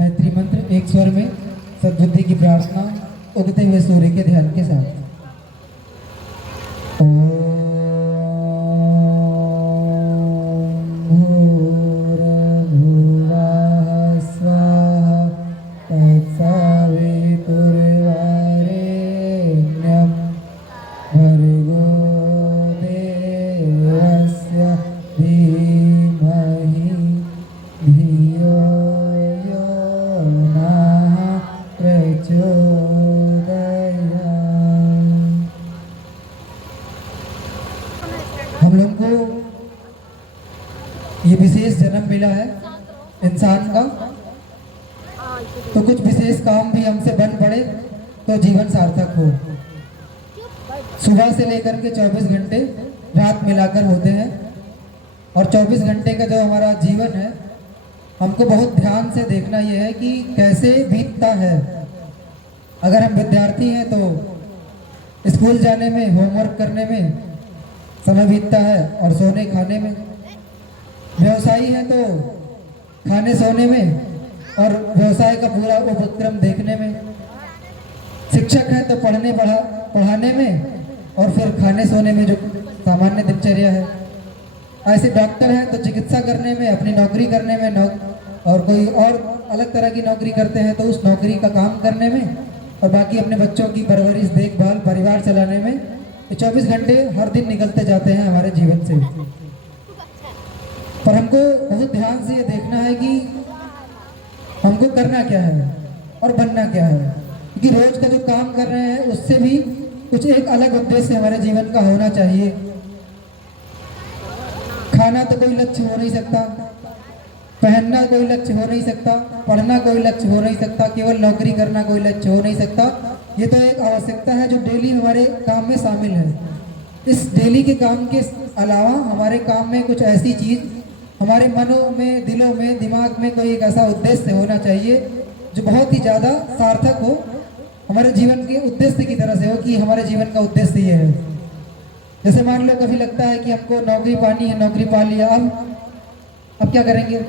गायत्री मंत्र एक स्वर में सद्बुद्धि की प्रार्थना उगते हुए सूर्य के ध्यान के साथ। हम लोग को ये विशेष जन्म मिला है इंसान का, तो कुछ विशेष काम भी हमसे बन पड़े तो जीवन सार्थक हो। सुबह से लेकर के 24 घंटे रात मिलाकर होते हैं, और 24 घंटे का जो हमारा जीवन है हमको बहुत ध्यान से देखना यह है कि कैसे बीतता है। अगर हम विद्यार्थी हैं तो स्कूल जाने में, होमवर्क करने में समय बीतता है और सोने खाने में। व्यवसायी है तो खाने सोने में और व्यवसाय का पूरा उपक्रम देखने में। शिक्षक है तो पढ़ाने में और फिर खाने सोने में जो सामान्य दिनचर्या है। ऐसे डॉक्टर है तो चिकित्सा करने में, अपनी नौकरी करने में, और कोई और अलग तरह की नौकरी करते हैं तो उस नौकरी का काम करने में, और बाकी अपने बच्चों की परवरिश, देखभाल, परिवार चलाने में। 24 घंटे हर दिन निकलते जाते हैं हमारे जीवन से। पर हमको बहुत ध्यान से ये देखना है कि हमको करना क्या है और बनना क्या है, क्योंकि रोज का जो काम कर रहे हैं उससे भी कुछ एक अलग उद्देश्य हमारे जीवन का होना चाहिए। खाना तो कोई लक्ष्य हो नहीं सकता, पहनना कोई लक्ष्य हो नहीं सकता, पढ़ना कोई लक्ष्य हो नहीं सकता, केवल नौकरी करना कोई लक्ष्य हो नहीं सकता। ये तो एक आवश्यकता है जो डेली हमारे काम में शामिल है। इस डेली के काम के अलावा हमारे काम में कुछ ऐसी चीज़ हमारे मनों में, दिलों में, दिमाग में कोई एक ऐसा उद्देश्य होना चाहिए जो बहुत ही ज़्यादा सार्थक हो, हमारे जीवन के उद्देश्य की तरह से हो कि हमारे जीवन का उद्देश्य ये है। जैसे मान लो कभी लगता है कि हमको नौकरी पानी है, नौकरी पा लिया, अब क्या करेंगे?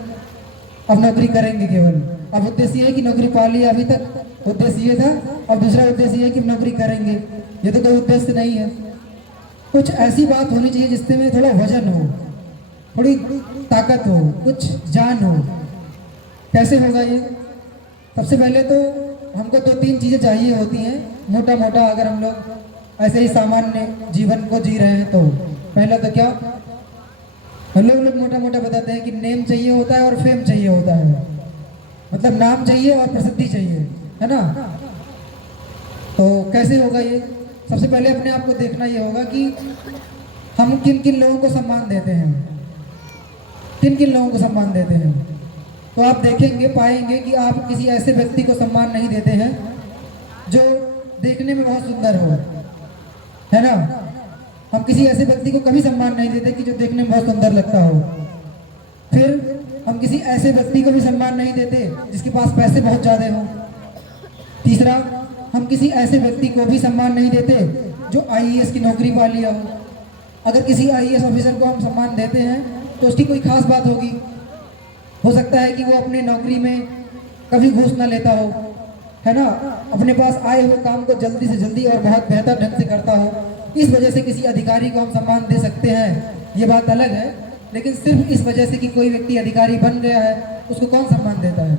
अब नौकरी करेंगे केवल। अब उद्देश्य ये है कि नौकरी पा लिया, अभी तक उद्देश्य ये था, अब दूसरा उद्देश्य ये है कि नौकरी करेंगे। ये तो कोई उद्देश्य नहीं है। कुछ ऐसी बात होनी चाहिए जिससे में थोड़ा वजन हो, थोड़ी ताकत हो, कुछ जान हो। कैसे होगा ये? सबसे पहले तो हमको 2-3 चीज़ें चाहिए होती हैं मोटा मोटा, अगर हम लोग ऐसे ही सामान्य जीवन को जी रहे हैं तो। पहला तो क्या, हम लोग मोटा मोटा बताते हैं कि नेम चाहिए होता है और फेम चाहिए होता है। मतलब नाम चाहिए और प्रसिद्धि चाहिए, है ना? तो कैसे होगा ये? सबसे पहले अपने आप को देखना ये होगा कि हम किन किन लोगों को सम्मान देते हैं, किन किन लोगों को सम्मान देते हैं। तो आप देखेंगे, पाएंगे कि आप किसी ऐसे व्यक्ति को सम्मान नहीं देते हैं जो देखने में बहुत सुंदर हो, है ना? हम किसी ऐसे व्यक्ति को कभी सम्मान नहीं देते कि जो देखने में बहुत सुंदर लगता हो। फिर हम किसी ऐसे व्यक्ति को भी सम्मान नहीं देते जिसके पास पैसे बहुत ज़्यादा हो। तीसरा, हम किसी ऐसे व्यक्ति को भी सम्मान नहीं देते जो आईएएस की नौकरी पा लिया हो। अगर किसी आईएएस ऑफिसर को हम सम्मान देते हैं तो उसकी कोई खास बात होगी। हो सकता है कि वो अपने नौकरी में कभी घूस ना लेता हो, है ना? अपने पास आए हुए काम को जल्दी से जल्दी और बहुत बेहतर ढंग से करता हो। इस वजह से किसी अधिकारी को हम सम्मान दे सकते हैं, ये बात अलग है। लेकिन सिर्फ इस वजह से कि कोई व्यक्ति अधिकारी बन गया है उसको कौन सम्मान देता है?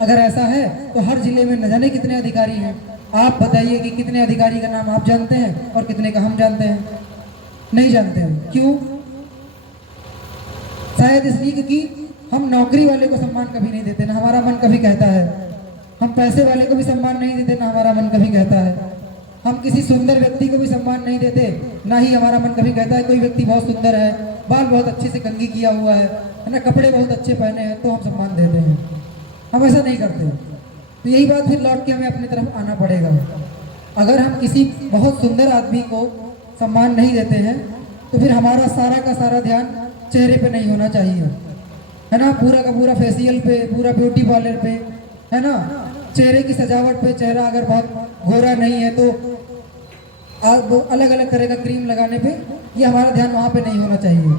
अगर ऐसा है तो हर जिले में न जाने कितने अधिकारी हैं। आप बताइए कि कितने अधिकारी का नाम आप जानते हैं और कितने का हम जानते हैं? नहीं जानते हैं। क्यों? शायद इसलिए क्योंकि हम नौकरी वाले को सम्मान कभी नहीं देते, ना हमारा मन कभी कहता है। हम पैसे वाले को भी सम्मान नहीं देते, ना हमारा मन कभी कहता है। हम किसी सुंदर व्यक्ति को भी सम्मान नहीं देते, ना ही हमारा मन कभी कहता है कोई व्यक्ति बहुत सुंदर है, बाल बहुत अच्छे से कंघी किया हुआ है ना, कपड़े बहुत अच्छे पहने हैं तो हम सम्मान देते हैं। हम ऐसा नहीं करते। तो यही बात फिर लौट के हमें अपनी तरफ आना पड़ेगा। अगर हम किसी बहुत सुंदर आदमी को सम्मान नहीं देते हैं तो फिर हमारा सारा का सारा ध्यान चेहरे पे नहीं होना चाहिए, है ना? पूरा का पूरा फेशियल पे, पूरा ब्यूटी पार्लर पे, है ना? चेहरे की सजावट पे, चेहरा अगर बहुत गोरा नहीं है तो अलग अलग तरह का क्रीम लगाने पे, ये हमारा ध्यान वहाँ पे नहीं होना चाहिए।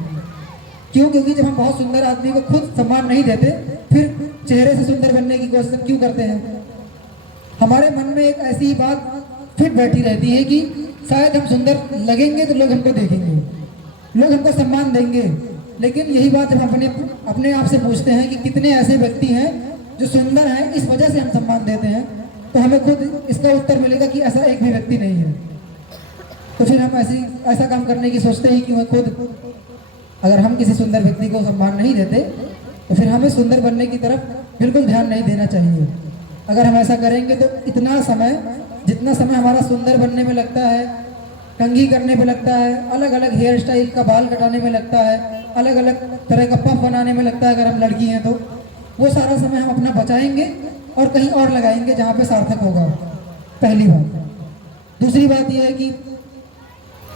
क्यों? क्योंकि जब हम बहुत सुंदर आदमी को खुद सम्मान नहीं देते, फिर चेहरे से सुंदर बनने की कोशिश हम क्यों करते हैं? हमारे मन में एक ऐसी बात फिट बैठी रहती है कि शायद हम सुंदर लगेंगे तो लोग हमको देखेंगे, लोग हमको सम्मान देंगे। लेकिन यही बात जब हम अपने अपने आप से पूछते हैं कि कितने ऐसे व्यक्ति हैं जो सुंदर हैं, इस वजह से हम सम्मान देते हैं, तो हमें खुद इसका उत्तर मिलेगा कि ऐसा एक भी व्यक्ति नहीं है। तो फिर हम ऐसा काम करने की सोचते हैं कि मैं खुद, अगर हम किसी सुंदर व्यक्ति को सम्मान नहीं देते तो फिर हमें सुंदर बनने की तरफ बिल्कुल ध्यान नहीं देना चाहिए। अगर हम ऐसा करेंगे तो इतना समय, जितना समय हमारा सुंदर बनने में लगता है, कंघी करने में लगता है, अलग अलग हेयर स्टाइल का बाल कटाने में लगता है, अलग अलग तरह का पफ बनाने में लगता है, अगर हम लड़की हैं तो वो सारा समय हम अपना बचाएंगे और कहीं और लगाएंगे जहाँ पे सार्थक होगा। पहली बात। दूसरी बात यह है कि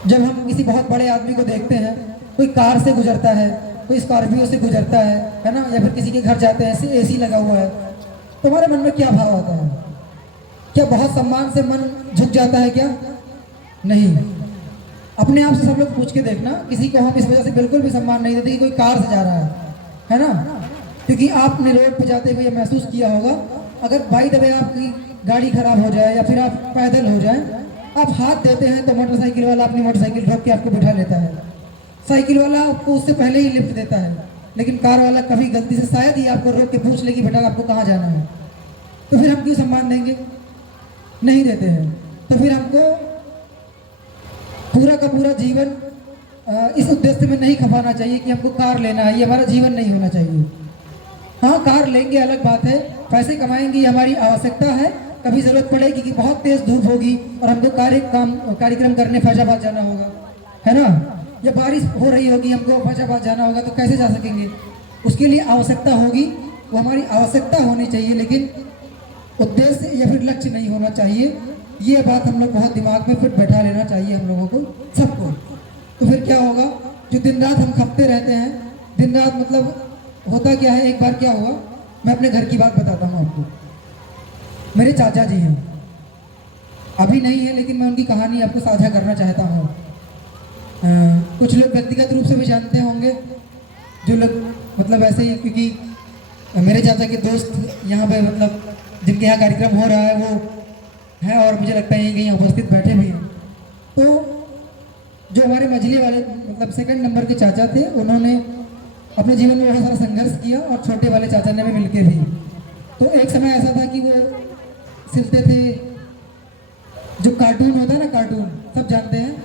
जब हम किसी बहुत बड़े आदमी को देखते हैं, कोई कार से गुजरता है, कोई स्कॉर्पियो से गुजरता है ना, या फिर किसी के घर जाते हैं, एसी लगा हुआ है, तो हमारे मन में क्या भाव आता है? क्या बहुत सम्मान से मन झुक जाता है क्या? नहीं। अपने आप से सब लोग पूछ के देखना, किसी को हम इस वजह से बिल्कुल भी सम्मान नहीं देते कि कोई कार से जा रहा है ना, क्योंकि आपने रोड पे जाते हुए महसूस किया होगा, अगर बाई द वे आपकी गाड़ी खराब हो जाए या फिर आप पैदल हो जाए, आप हाथ देते हैं तो मोटरसाइकिल वाला अपनी मोटरसाइकिल रोक के आपको बिठा लेता है, साइकिल वाला आपको उससे पहले ही लिफ्ट देता है, लेकिन कार वाला कभी गलती से शायद ही आपको रोक के पूछ ले कि बेटा आपको कहाँ जाना है। तो फिर हम क्यों सम्मान देंगे? नहीं देते हैं। तो फिर हमको पूरा का पूरा जीवन इस उद्देश्य में नहीं खपाना चाहिए कि हमको कार लेना है, ये हमारा जीवन नहीं होना चाहिए। हाँ, कार लेंगे अलग बात है, पैसे कमाएंगे, ये हमारी आवश्यकता है, कभी जरूरत पड़ेगी कि बहुत तेज धूप होगी और हमको कार्यक्रम करने फैजाबाद जाना होगा, है ना, या बारिश हो रही होगी, हमको फैजाबाद जाना होगा, तो कैसे जा सकेंगे? उसके लिए आवश्यकता होगी, वो हमारी आवश्यकता होनी चाहिए, लेकिन उद्देश्य या फिर लक्ष्य नहीं होना चाहिए। ये बात हम लोग बहुत दिमाग में फिट बैठा लेना चाहिए हम लोगों को, सबको। तो फिर क्या होगा? जो दिन रात हम खपते रहते हैं, दिन रात मतलब होता क्या है, एक बार क्या हुआ, मैं अपने घर की बात बताता हूँ आपको। मेरे चाचा जी हैं, अभी नहीं है, लेकिन मैं उनकी कहानी आपको साझा करना चाहता हूँ। कुछ लोग व्यक्तिगत रूप से भी जानते होंगे, जो लोग मतलब ऐसे ही, क्योंकि मेरे चाचा के दोस्त यहाँ पे मतलब जिनके यहाँ कार्यक्रम हो रहा है वो हैं, और मुझे लगता है कहीं उपस्थित बैठे भी हैं। तो जो हमारे मझली वाले मतलब सेकंड नंबर के चाचा थे, उन्होंने अपने जीवन में बहुत सारा संघर्ष किया, और छोटे वाले चाचा ने भी मिलके भी। तो एक समय ऐसा था कि वो सिलते थे, जो कार्टून होता है ना, कार्टून सब जानते हैं,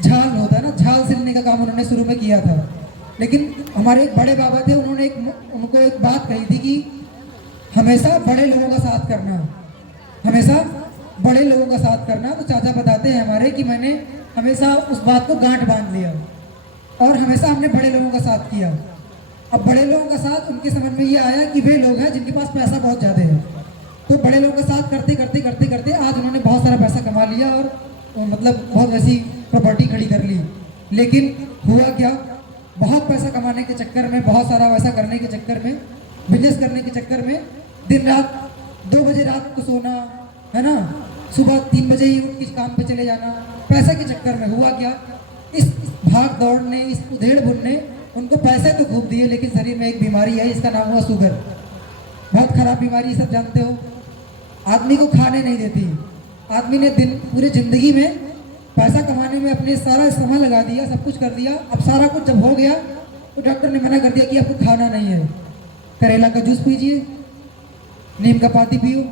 झाल होता है ना, झाल सिलने का काम उन्होंने शुरू में किया था। लेकिन हमारे एक बड़े बाबा थे, उन्होंने उनको एक बात कही थी कि हमेशा बड़े लोगों का साथ करना, हमेशा बड़े लोगों का साथ करना। तो चाचा बताते हैं हमारे कि मैंने हमेशा उस बात को गांठ बांध लिया और हमेशा हमने बड़े लोगों का साथ किया। अब बड़े लोगों का साथ उनके समझ में ये आया कि वे लोग हैं जिनके पास पैसा बहुत ज़्यादा है, तो बड़े लोगों का साथ करते करते करते करते आज उन्होंने बहुत सारा पैसा कमा लिया और मतलब बहुत वैसी प्रॉपर्टी खड़ी कर ली। लेकिन हुआ क्या, बहुत पैसा कमाने के चक्कर में, बहुत सारा वैसा करने के चक्कर में, बिजनेस करने के चक्कर में दिन रात 2 बजे रात को सोना, है ना, सुबह 3 बजे ही उठ के काम पे चले जाना, पैसा के चक्कर में हुआ क्या, इस भाग दौड़ ने, इस उधेड़ बुन ने उनको पैसे तो खूब दिए, लेकिन शरीर में एक बीमारी है, इसका नाम हुआ शुगर। बहुत खराब बीमारी, सब जानते हो, आदमी को खाने नहीं देती। आदमी ने पूरे जिंदगी में पैसा कमाने में अपने सारा समय लगा दिया, सब कुछ कर दिया। अब सारा कुछ जब हो गया तो डॉक्टर ने मना कर दिया कि आपको खाना नहीं है, करेला का जूस पीजिए, नीम का पाती पियो।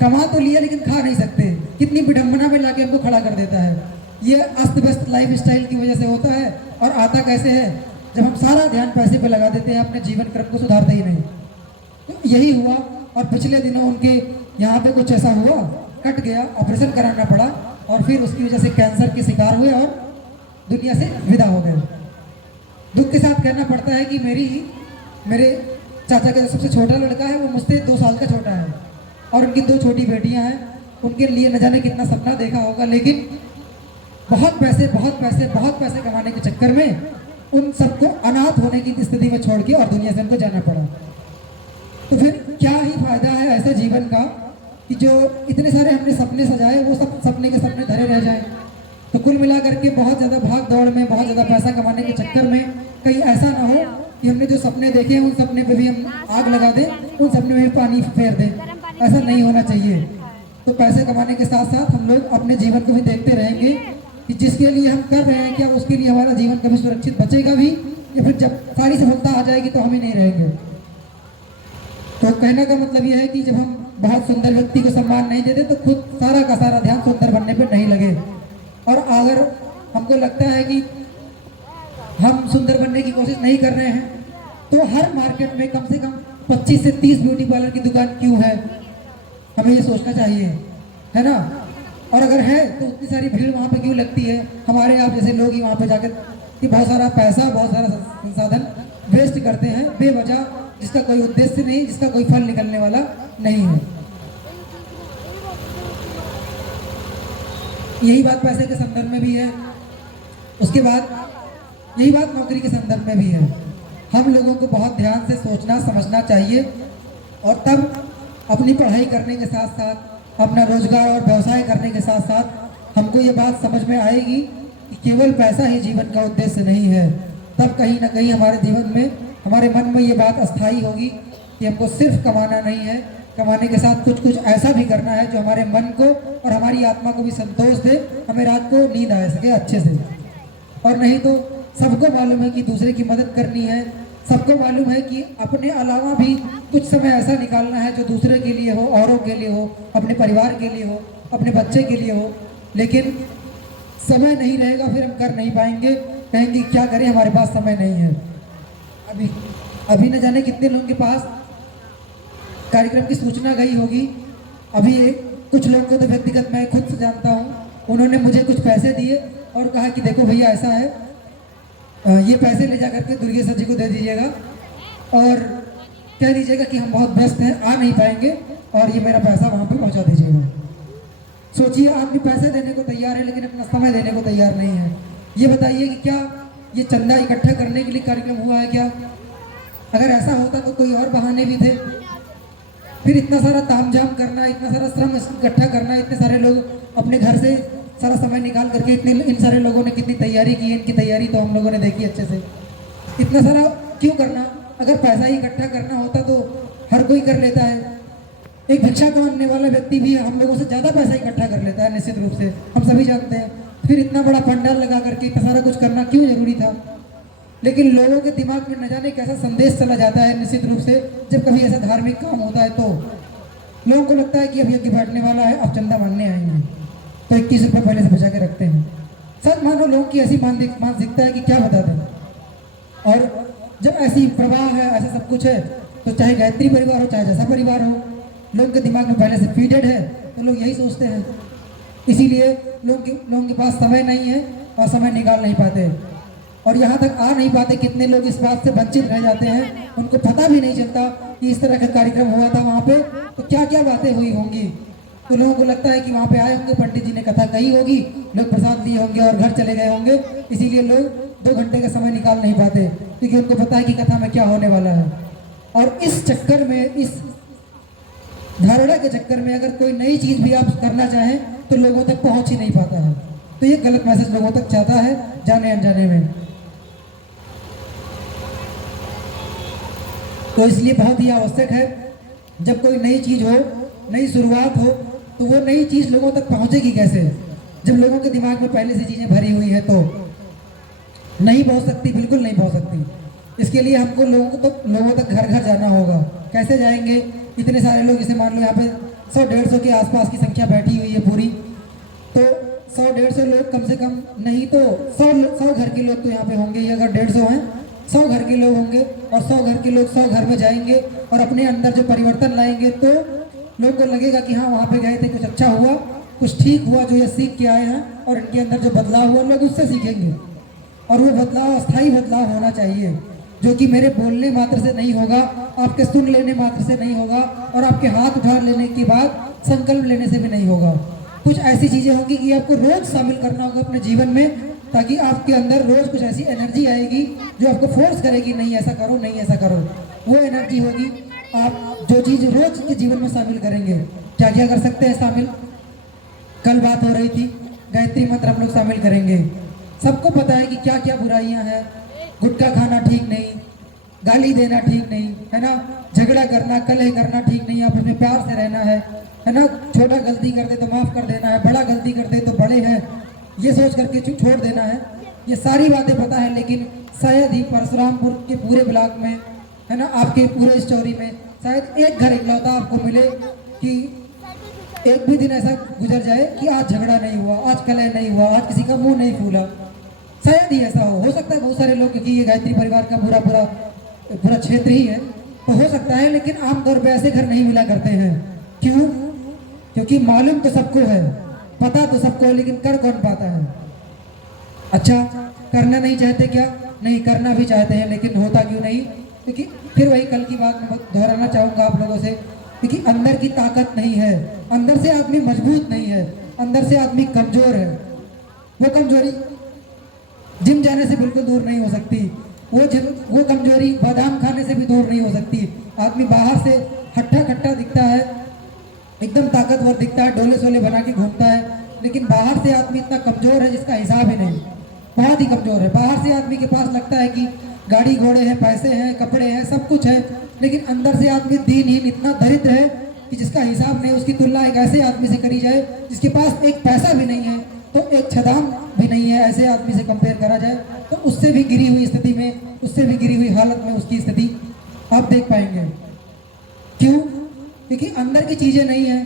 कमा तो लिया लेकिन खा नहीं सकते, कितनी विडंबना में लाके हमको खड़ा कर देता है। ये अस्त व्यस्त लाइफ स्टाइल की वजह से होता है। और आता कैसे है, जब हम सारा ध्यान पैसे पे लगा देते हैं, अपने जीवन क्रम को सुधारते ही नहीं। तो यही हुआ, और पिछले दिनों उनके यहाँ पे कुछ ऐसा हुआ, कट गया, ऑपरेशन कराना पड़ा, और फिर उसकी वजह से कैंसर के शिकार हुए और दुनिया से विदा हो गए। दुख के साथ कहना पड़ता है कि मेरे चाचा का सबसे छोटा लड़का है, वो मुझसे 2 साल का छोटा है, और उनकी 2 छोटी बेटियां हैं। उनके लिए न जाने कितना सपना देखा होगा, लेकिन बहुत पैसे कमाने के चक्कर में उन सबको अनाथ होने की स्थिति में छोड़ के और दुनिया से उनको जाना पड़ा। तो फिर क्या ही फायदा है ऐसे जीवन का कि जो इतने सारे हमने सपने सजाए, वो सब सपने के सपने धरे रह जाए। तो कुल मिलाकर के बहुत ज़्यादा भाग दौड़ में, बहुत ज़्यादा पैसा कमाने के चक्कर में कहीं ऐसा ना हो कि हमने जो सपने देखे हैं उन सपने पे भी हम आग लगा दें, उन सपने में भी पानी फेर दें। ऐसा नहीं होना चाहिए। तो पैसे कमाने के साथ साथ हम लोग अपने जीवन को भी देखते रहेंगे कि जिसके लिए हम कर रहे हैं क्या उसके लिए हमारा जीवन कभी सुरक्षित बचेगा भी, या फिर जब सारी सफलता आ जाएगी तो हम ही नहीं रहेंगे। तो कहने का मतलब यह है कि जब हम बहुत सुंदर व्यक्ति को सम्मान नहीं देते तो खुद सारा का सारा ध्यान सुंदर बनने पे नहीं लगे। और अगर हमको लगता है कि हम सुंदर बनने की कोशिश नहीं कर रहे हैं तो हर मार्केट में कम से कम 25 से 30 ब्यूटी पार्लर की दुकान क्यों है, हमें ये सोचना चाहिए, है ना। और अगर है तो उतनी सारी भीड़ वहाँ पे क्यों लगती है। हमारे आप जैसे लोग ही वहाँ पे जाकर कि बहुत सारा पैसा, बहुत सारा संसाधन वेस्ट करते हैं बेवजह, जिसका कोई उद्देश्य नहीं, जिसका कोई फल निकलने वाला नहीं है। यही बात पैसे के संदर्भ में भी है, उसके बाद यही बात नौकरी के संदर्भ में भी है। हम लोगों को बहुत ध्यान से सोचना समझना चाहिए और तब अपनी पढ़ाई करने के साथ साथ अपना रोजगार और व्यवसाय करने के साथ साथ हमको ये बात समझ में आएगी कि केवल पैसा ही जीवन का उद्देश्य नहीं है। तब कहीं ना कहीं हमारे जीवन में, हमारे मन में ये बात अस्थायी होगी कि हमको सिर्फ कमाना नहीं है, कमाने के साथ कुछ कुछ ऐसा भी करना है जो हमारे मन को और हमारी आत्मा को भी संतोष दे, हमें रात को नींद आ सके अच्छे से। और नहीं तो सबको मालूम है कि दूसरे की मदद करनी है, सबको मालूम है कि अपने अलावा भी कुछ समय ऐसा निकालना है जो दूसरे के लिए हो, औरों के लिए हो, अपने परिवार के लिए हो, अपने बच्चे के लिए हो। लेकिन समय नहीं रहेगा फिर हम कर नहीं पाएंगे, कहेंगे क्या करें हमारे पास समय नहीं है। अभी न जाने कितने लोगों के पास कार्यक्रम की सूचना गई होगी। अभी कुछ लोगों को तो व्यक्तिगत मैं खुद से जानता हूँ, उन्होंने मुझे कुछ पैसे दिए और कहा कि देखो भैया ऐसा है, ये पैसे ले जा करके दुर्गेश्वर जी को दे दीजिएगा और कह दीजिएगा कि हम बहुत व्यस्त हैं, आ नहीं पाएंगे और ये मेरा पैसा वहाँ पे पहुँचा दीजिएगा। सोचिए, आदमी पैसे देने को तैयार है लेकिन अपना समय देने को तैयार नहीं है। ये बताइए कि क्या ये चंदा इकट्ठा करने के लिए कार्यक्रम हुआ है क्या? अगर ऐसा होता तो कोई और बहाने भी थे। फिर इतना सारा तामझाम करना, इतना सारा श्रम इकट्ठा करना, इतने सारे लोग अपने घर से सारा समय निकाल करके, इतने इन सारे लोगों ने कितनी तैयारी की है, इनकी तैयारी तो हम लोगों ने देखी अच्छे से। इतना सारा क्यों करना? अगर पैसा ही इकट्ठा करना होता तो हर कोई कर लेता है। एक भिक्षा कमाने वाला व्यक्ति भी हम लोगों से ज़्यादा पैसा इकट्ठा कर लेता है, निश्चित रूप से, हम सभी जानते हैं। फिर इतना बड़ा पंडाल लगा करके इतना सारा कुछ करना क्यों जरूरी था? लेकिन लोगों के दिमाग में न जाने कैसा संदेश चला जाता है निश्चित रूप से, जब कभी ऐसा धार्मिक काम होता है तो लोगों को लगता है कि अब यज्ञ बैठने वाला है, अब चंदा मांगने आएंगे तो 21 रुपये पहले से बचा के रखते हैं। सच मानो लोगों की ऐसी मानसिकता है कि क्या बता दें। और जब ऐसी प्रवाह है, ऐसा सब कुछ है, तो चाहे गायत्री परिवार हो, चाहे जैसा परिवार हो, लोगों के दिमाग में पहले से फीडेड है तो लोग यही सोचते हैं। इसीलिए लोगों के पास समय नहीं है और समय निकाल नहीं पाते, और यहाँ तक आ नहीं पाते। कितने लोग इस बात से वंचित रह जाते हैं, उनको पता भी नहीं चलता कि इस तरह का कार्यक्रम हुआ था वहाँ पे, तो क्या क्या बातें हुई होंगी। तो लोगों को लगता है कि वहाँ पे आए होंगे, पंडित जी ने कथा कही होगी, लोग प्रसाद दिए होंगे और घर चले गए होंगे। इसीलिए लोग 2 घंटे का समय निकाल नहीं पाते, क्योंकि उनको पता है कि कथा में क्या होने वाला है। और इस चक्कर में, इस धारणा के चक्कर में अगर कोई नई चीज़ भी आप करना चाहें तो लोगों तक पहुँच ही नहीं पाता है। तो ये गलत मैसेज लोगों तक जाता है, जाने अनजाने में। तो इसलिए बहुत ही आवश्यक है, जब कोई नई चीज़ हो, नई शुरुआत हो, तो वो नई चीज़ लोगों तक पहुंचेगी कैसे? जब लोगों के दिमाग में पहले से चीज़ें भरी हुई है तो नहीं पहुंच सकती, बिल्कुल नहीं पहुंच सकती। इसके लिए हमको लोगों तक घर घर जाना होगा। कैसे जाएंगे? इतने सारे लोग, इसे मान लो यहाँ पे 100-150 के आसपास की संख्या बैठी हुई है पूरी, तो 100-150 लोग कम से कम नहीं तो 100 घर के लोग तो यहाँ पे होंगे ही। अगर 150 हैं, 100 घर के लोग होंगे और 100 घर के लोग 100 घर में जाएंगे और अपने अंदर जो परिवर्तन लाएंगे तो लोगों को लगेगा कि हाँ, वहाँ पे गए थे, कुछ अच्छा हुआ, कुछ ठीक हुआ जो ये सीख के आए हैं, और इनके अंदर जो बदलाव हुआ लोग उससे सीखेंगे। और वो बदलाव अस्थायी बदलाव होना चाहिए, जो कि मेरे बोलने मात्र से नहीं होगा, आपके सुन लेने मात्र से नहीं होगा, और आपके हाथ उठा लेने के बाद संकल्प लेने से भी नहीं होगा। कुछ ऐसी चीज़ें होंगी कि आपको रोज शामिल करना होगा अपने जीवन में, ताकि आपके अंदर रोज कुछ ऐसी एनर्जी आएगी जो आपको फोर्स करेगी, नहीं ऐसा करो, नहीं ऐसा करो। वो एनर्जी होगी। आप जो चीज़ रोज के जीवन में शामिल करेंगे, क्या क्या कर सकते हैं शामिल? कल बात हो रही थी, गायत्री मंत्र हम लोग शामिल करेंगे। सबको पता है कि क्या क्या बुराइयां हैं, गुटखा खाना ठीक नहीं, गाली देना ठीक नहीं, है ना, झगड़ा करना, कलह करना ठीक नहीं, आपस में प्यार से रहना है ना, छोटा गलती कर दे तो माफ़ कर देना है, बड़ा गलती कर दे तो बड़े हैं ये सोच करके छोड़ देना है। ये सारी बातें पता है, लेकिन शायद ही परशुरामपुर के पूरे ब्लॉक में, है ना, आपके पूरे स्टोरी में शायद एक घर इकलौता आपको मिले कि एक भी दिन ऐसा गुजर जाए कि आज झगड़ा नहीं हुआ, आज कलह नहीं हुआ, आज किसी का मुंह नहीं फूला। शायद ही ऐसा हो सकता है बहुत सारे लोग, क्योंकि ये गायत्री परिवार का पूरा क्षेत्र ही है, तो हो सकता है, लेकिन आमतौर पे ऐसे घर नहीं मिला करते हैं। क्यों? क्योंकि मालूम तो सबको है, पता तो सबको है, लेकिन कर कौन पाता है। अच्छा, करना नहीं चाहते क्या? नहीं, करना भी चाहते हैं, लेकिन होता क्यों नहीं? क्योंकि फिर वही कल की बात मैं दोहराना चाहूँगा आप लोगों से, क्योंकि अंदर की ताकत नहीं है, अंदर से आदमी मजबूत नहीं है, अंदर से आदमी कमज़ोर है। वो कमजोरी जिम जाने से बिल्कुल दूर नहीं हो सकती, वो कमजोरी बादाम खाने से भी दूर नहीं हो सकती। आदमी बाहर से हट्टा कट्टा दिखता है, एकदम ताकतवर दिखता है, डोले सोले बना के घूमता है, लेकिन बाहर से आदमी इतना कमजोर है जिसका हिसाब ही नहीं, बहुत ही कमजोर है। बाहर से आदमी के पास लगता है कि गाड़ी घोड़े हैं, पैसे हैं, कपड़े हैं, सब कुछ है, लेकिन अंदर से आदमी दीनहीन, इतना दरिद्र है कि जिसका हिसाब नहीं। उसकी तुलना एक ऐसे आदमी से करी जाए जिसके पास एक पैसा भी नहीं है, तो एक छदाम भी नहीं है, ऐसे आदमी से कंपेयर करा जाए तो उससे भी गिरी हुई स्थिति में, उससे भी गिरी हुई हालत में उसकी स्थिति आप देख पाएंगे। क्यों? क्योंकि अंदर की चीज़ें नहीं है।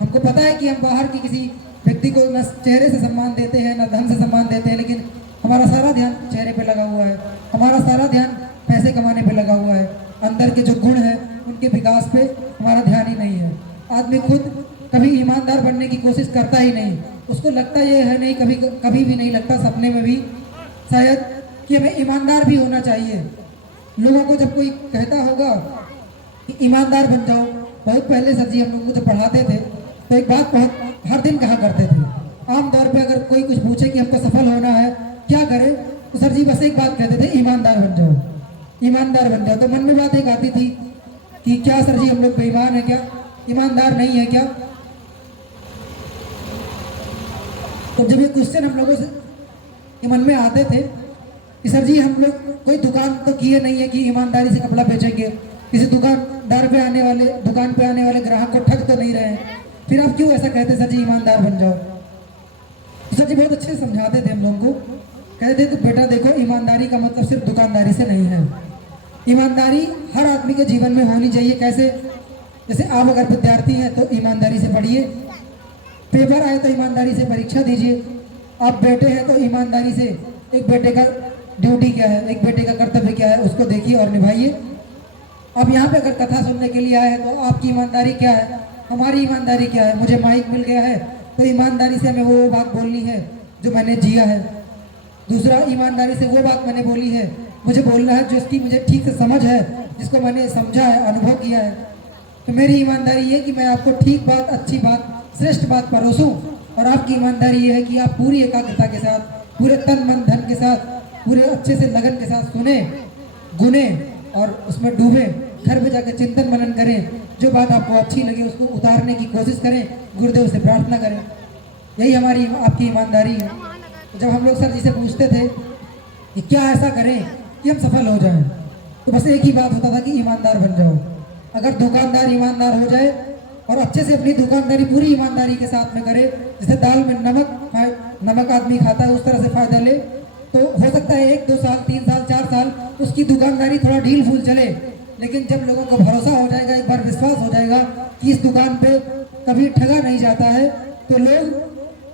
हमको पता है कि हम बाहर की किसी व्यक्ति को न चेहरे से सम्मान देते हैं, न धन से सम्मान देते हैं, लेकिन हमारा सारा ध्यान चेहरे पे लगा हुआ है, हमारा सारा ध्यान पैसे कमाने पे लगा हुआ है। अंदर के जो गुण हैं उनके विकास पे हमारा ध्यान ही नहीं है। आदमी खुद कभी ईमानदार बनने की कोशिश करता ही नहीं, उसको लगता ये है नहीं, कभी भी नहीं लगता सपने में भी शायद कि हमें ईमानदार भी होना चाहिए। लोगों को जब कोई कहता होगा कि ईमानदार बन जाओ, बहुत पहले सर जी हम लोगों को जब पढ़ाते थे तो एक बात बहुत हर दिन कहा करते थे। आमतौर पे अगर कोई कुछ पूछे कि हमको सफल होना है क्या करें, तो सर जी बस एक बात कहते थे, ईमानदार बन जाओ, ईमानदार बन जाओ। तो मन में बात एक आती थी कि क्या सर जी हम लोग बेईमान है क्या, ईमानदार नहीं है क्या? तो जब ये क्वेश्चन हम लोगों से ये मन में आते थे कि सर जी हम लोग कोई दुकान तो किए नहीं है कि ईमानदारी से कपड़ा बेचेंगे, किसी दुकान पे आने वाले ग्राहक को ठग तो नहीं रहे हैं, फिर आप क्यों ऐसा कहते सर जी ईमानदार बन जाओ? तो सर जी बहुत अच्छे समझाते थे हम लोगों को, कहते थे तो बेटा देखो, ईमानदारी का मतलब सिर्फ दुकानदारी से नहीं है। ईमानदारी हर आदमी के जीवन में होनी चाहिए। कैसे? जैसे आप अगर विद्यार्थी हैं तो ईमानदारी से पढ़िए, पेपर आए तो ईमानदारी से परीक्षा दीजिए, आप बेटे हैं तो ईमानदारी से एक बेटे का ड्यूटी क्या है, एक बेटे का कर्तव्य क्या है, उसको देखिए और निभाइए। अब यहाँ पे अगर कथा सुनने के लिए आए हैं तो आपकी ईमानदारी क्या है, हमारी ईमानदारी क्या है? मुझे माइक मिल गया है तो ईमानदारी से हमें वो बात बोलनी है जो मैंने जिया है। दूसरा, ईमानदारी से वो बात मैंने बोली है मुझे बोलना है जिसकी मुझे ठीक से समझ है, जिसको मैंने समझा है, अनुभव किया है। तो मेरी ईमानदारी ये कि मैं आपको ठीक बात, अच्छी बात, श्रेष्ठ बात परोसूं, और आपकी ईमानदारी ये है कि आप पूरी एकाग्रता के साथ, पूरे तन मन धन के साथ, पूरे अच्छे से लगन के साथ सुने, गुने और उसमें डूबे, घर में जाकर चिंतन मनन करें, जो बात आपको अच्छी लगे उसको उतारने की कोशिश करें, गुरुदेव से प्रार्थना करें। यही हमारी आपकी ईमानदारी है। तो जब हम लोग सर जी से पूछते थे कि क्या ऐसा करें कि हम सफल हो जाएं, तो बस एक ही बात होता था कि ईमानदार बन जाओ। अगर दुकानदार ईमानदार हो जाए और अच्छे से अपनी दुकानदारी पूरी ईमानदारी के साथ में करे, जैसे दाल में नमक आदमी खाता है उस तरह से फायदा ले, तो हो सकता है 1 2 साल 3 साल 4 साल उसकी दुकानदारी थोड़ा ढील फूल चले, लेकिन जब लोगों को भरोसा हो जाएगा, एक बार विश्वास हो जाएगा कि इस दुकान पे कभी ठगा नहीं जाता है, तो लोग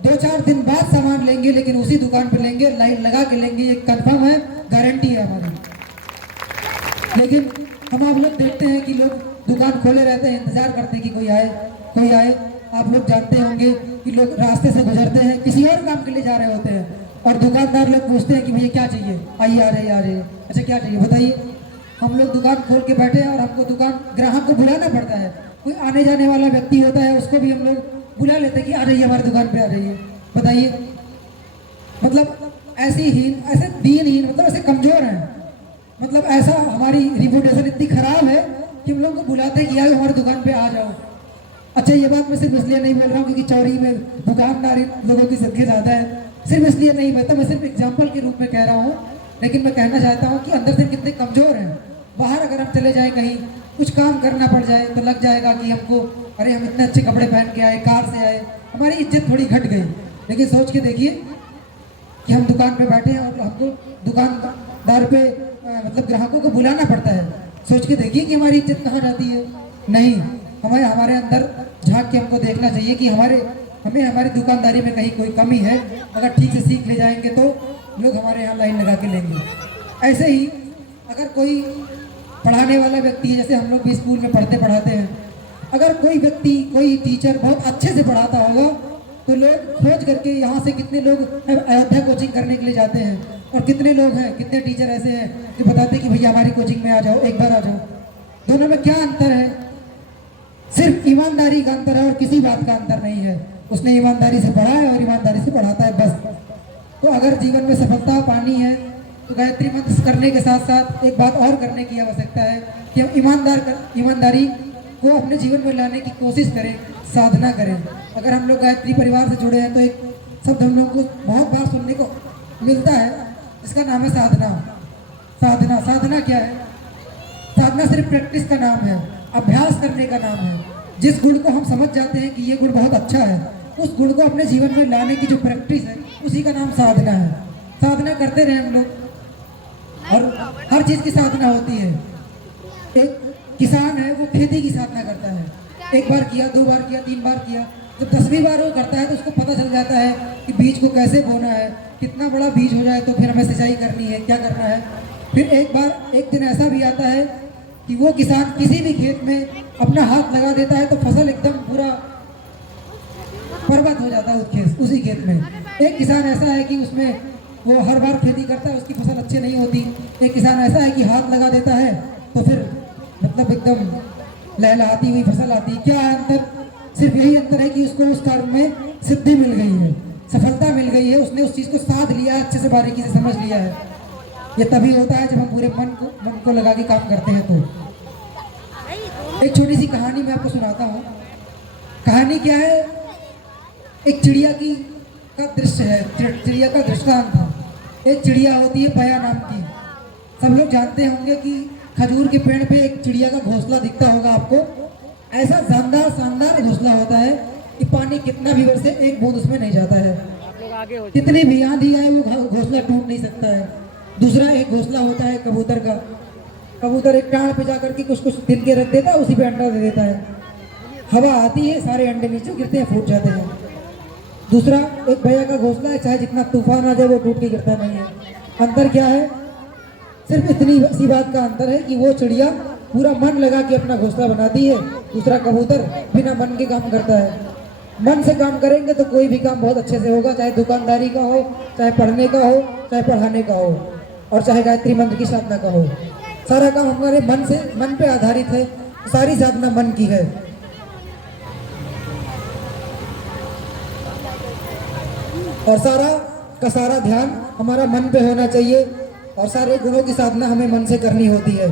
2-4 दिन बाद सामान लेंगे, लेकिन उसी दुकान पे लेंगे, लाइन लगा के लेंगे, ये कंफर्म है, गारंटी है हमारी। लेकिन हम आप लोग देखते हैं कि लोग दुकान खोले रहते हैं, इंतजार करते हैं कि कोई आए। आप लोग जानते होंगे कि लोग रास्ते से गुजरते हैं, किसी और काम के लिए जा रहे होते हैं, और दुकानदार लोग पूछते हैं कि भैया क्या चाहिए, आइए आ जाइए, अच्छा क्या चाहिए बताइए। हम लोग दुकान खोल के बैठे हैं और हमको ग्राहक को बुलाना पड़ता है। कोई आने जाने वाला व्यक्ति होता है, उसको भी हम लोग बुला लेते हैं कि आ जाइए हमारी दुकान पे आ जाइए, बताइए। मतलब ऐसे दीनहीन, मतलब ऐसे कमजोर हैं, मतलब ऐसा हमारी रिपुटेशन इतनी खराब है कि हम लोग को बुलाते हैं कि यार हमारी दुकान पे आ जाओ। अच्छा, ये बात मैं सिर्फ इसलिए नहीं बोल रहा हूँ क्योंकि चौरी में दुकानदारी लोगों की संख्या ज़्यादा है, सिर्फ इसलिए नहीं, मैं सिर्फ एग्जाम्पल के रूप में कह रहा हूँ लेकिन मैं कहना चाहता हूँ कि अंदर से कितने कमज़ोर हैं। बाहर अगर हम चले जाए कहीं कुछ काम करना पड़ जाए तो लग जाएगा कि हमको अरे हम इतने अच्छे कपड़े पहन के आए, कार से आए, हमारी इज्जत थोड़ी घट गई। लेकिन सोच के देखिए कि हम दुकान पे बैठे हैं और हमको दुकानदार पे मतलब ग्राहकों को बुलाना पड़ता है। सोच के देखिए कि हमारी इज्जत कहाँ जाती है। नहीं, हमें हमारे अंदर झांक के हमको देखना चाहिए कि हमें हमारी दुकानदारी में कहीं कोई कमी है। अगर ठीक से सीख ले जाएंगे तो लोग हमारे यहाँ लाइन लगा के लेंगे। ऐसे ही अगर कोई पढ़ाने वाला व्यक्ति है, जैसे हम लोग भी स्कूल में पढ़ाते हैं, अगर कोई व्यक्ति कोई टीचर बहुत अच्छे से पढ़ाता होगा तो लोग खोज करके यहाँ से कितने लोग अयोध्या कोचिंग करने के लिए जाते हैं, और कितने लोग हैं, कितने टीचर ऐसे हैं जो बताते हैं कि भैया हमारी कोचिंग में आ जाओ, एक बार आ जाओ। दोनों में क्या अंतर है? सिर्फ ईमानदारी का अंतर है और किसी बात का अंतर नहीं है। उसने ईमानदारी से पढ़ा है और ईमानदारी से पढ़ाता है, बस। तो अगर जीवन में सफलता पानी है तो गायत्री मंत्र करने के साथ साथ एक बात और करने की आवश्यकता है कि हम ईमानदारी को अपने जीवन में लाने की कोशिश करें, साधना करें। अगर हम लोग गायत्री परिवार से जुड़े हैं तो एक शब्द हम लोग को बहुत बार सुनने को मिलता है, जिसका नाम है साधना। साधना साधना क्या है? साधना सिर्फ प्रैक्टिस का नाम है, अभ्यास करने का नाम है। जिस गुण को हम समझ जाते हैं कि ये गुण बहुत अच्छा है, उस गुण को अपने जीवन में लाने की जो प्रैक्टिस है उसी का नाम साधना है। साधना करते रहे हम लोग, और हर चीज़ की साधना होती है। एक किसान है वो खेती की साधना करता है, एक बार किया, 2 बार किया, 3 बार किया, जब 10वीं बार वो करता है तो उसको पता चल जाता है कि बीज को कैसे बोना है, कितना बड़ा बीज हो जाए तो फिर हमें सिंचाई करनी है, क्या करना है। फिर एक दिन ऐसा भी आता है कि वो किसान किसी भी खेत में अपना हाथ लगा देता है तो फसल एकदम पूरा बर्बाद हो जाता है उसी खेत में। एक किसान ऐसा है कि उसमें वो हर बार खेती करता है, उसकी फसल अच्छी नहीं होती। एक किसान ऐसा है कि हाथ लगा देता है तो फिर मतलब एकदम लहलहाती हुई फसल आती है। क्या अंतर? सिर्फ यही अंतर है कि उसको उस कार्य में सिद्धि मिल गई है, सफलता मिल गई है, उसने उस चीज़ को साध लिया है, अच्छे से बारीकी से समझ लिया है। ये तभी होता है जब हम पूरे मन को लगा के काम करते हैं। तो एक छोटी सी कहानी मैं आपको सुनाता हूँ। कहानी क्या है? एक चिड़िया का दृश्य है, चिड़िया का दृष्टांत था। एक चिड़िया होती है पया नाम की। सब लोग जानते होंगे कि खजूर के पेड़ पे एक चिड़िया का घोंसला दिखता होगा आपको। ऐसा शानदार घोंसला होता है कि पानी कितना भी बरसे एक बूंद उसमें नहीं जाता है। कितनी भी आंधी आए वो घोंसला टूट नहीं सकता है। दूसरा एक घोंसला होता है कबूतर का। कबूतर एक टाड़ पे जाकर के कुछ तिल के रख देता है, उसी पे अंडा दे देता है। हवा आती है, सारे अंडे नीचे गिरते हैं, फूट जाते हैं। दूसरा एक भैया का घोंसला है, चाहे जितना तूफान आ जाए वो टूट के गिरता नहीं है। अंतर क्या है? सिर्फ इतनी सी बात का अंतर है कि वो चिड़िया पूरा मन लगा के अपना घोंसला बनाती है, दूसरा कबूतर बिना मन के काम करता है। मन से काम करेंगे तो कोई भी काम बहुत अच्छे से होगा, चाहे दुकानदारी का हो, चाहे पढ़ने का हो, चाहे पढ़ाने का हो, और चाहे गायत्री मंत्र की साधना का हो। सारा काम हमारे मन पे आधारित है, सारी साधना मन की है। और सारा का सारा ध्यान हमारा मन पे होना चाहिए, और सारे गुणों की साधना हमें मन से करनी होती है।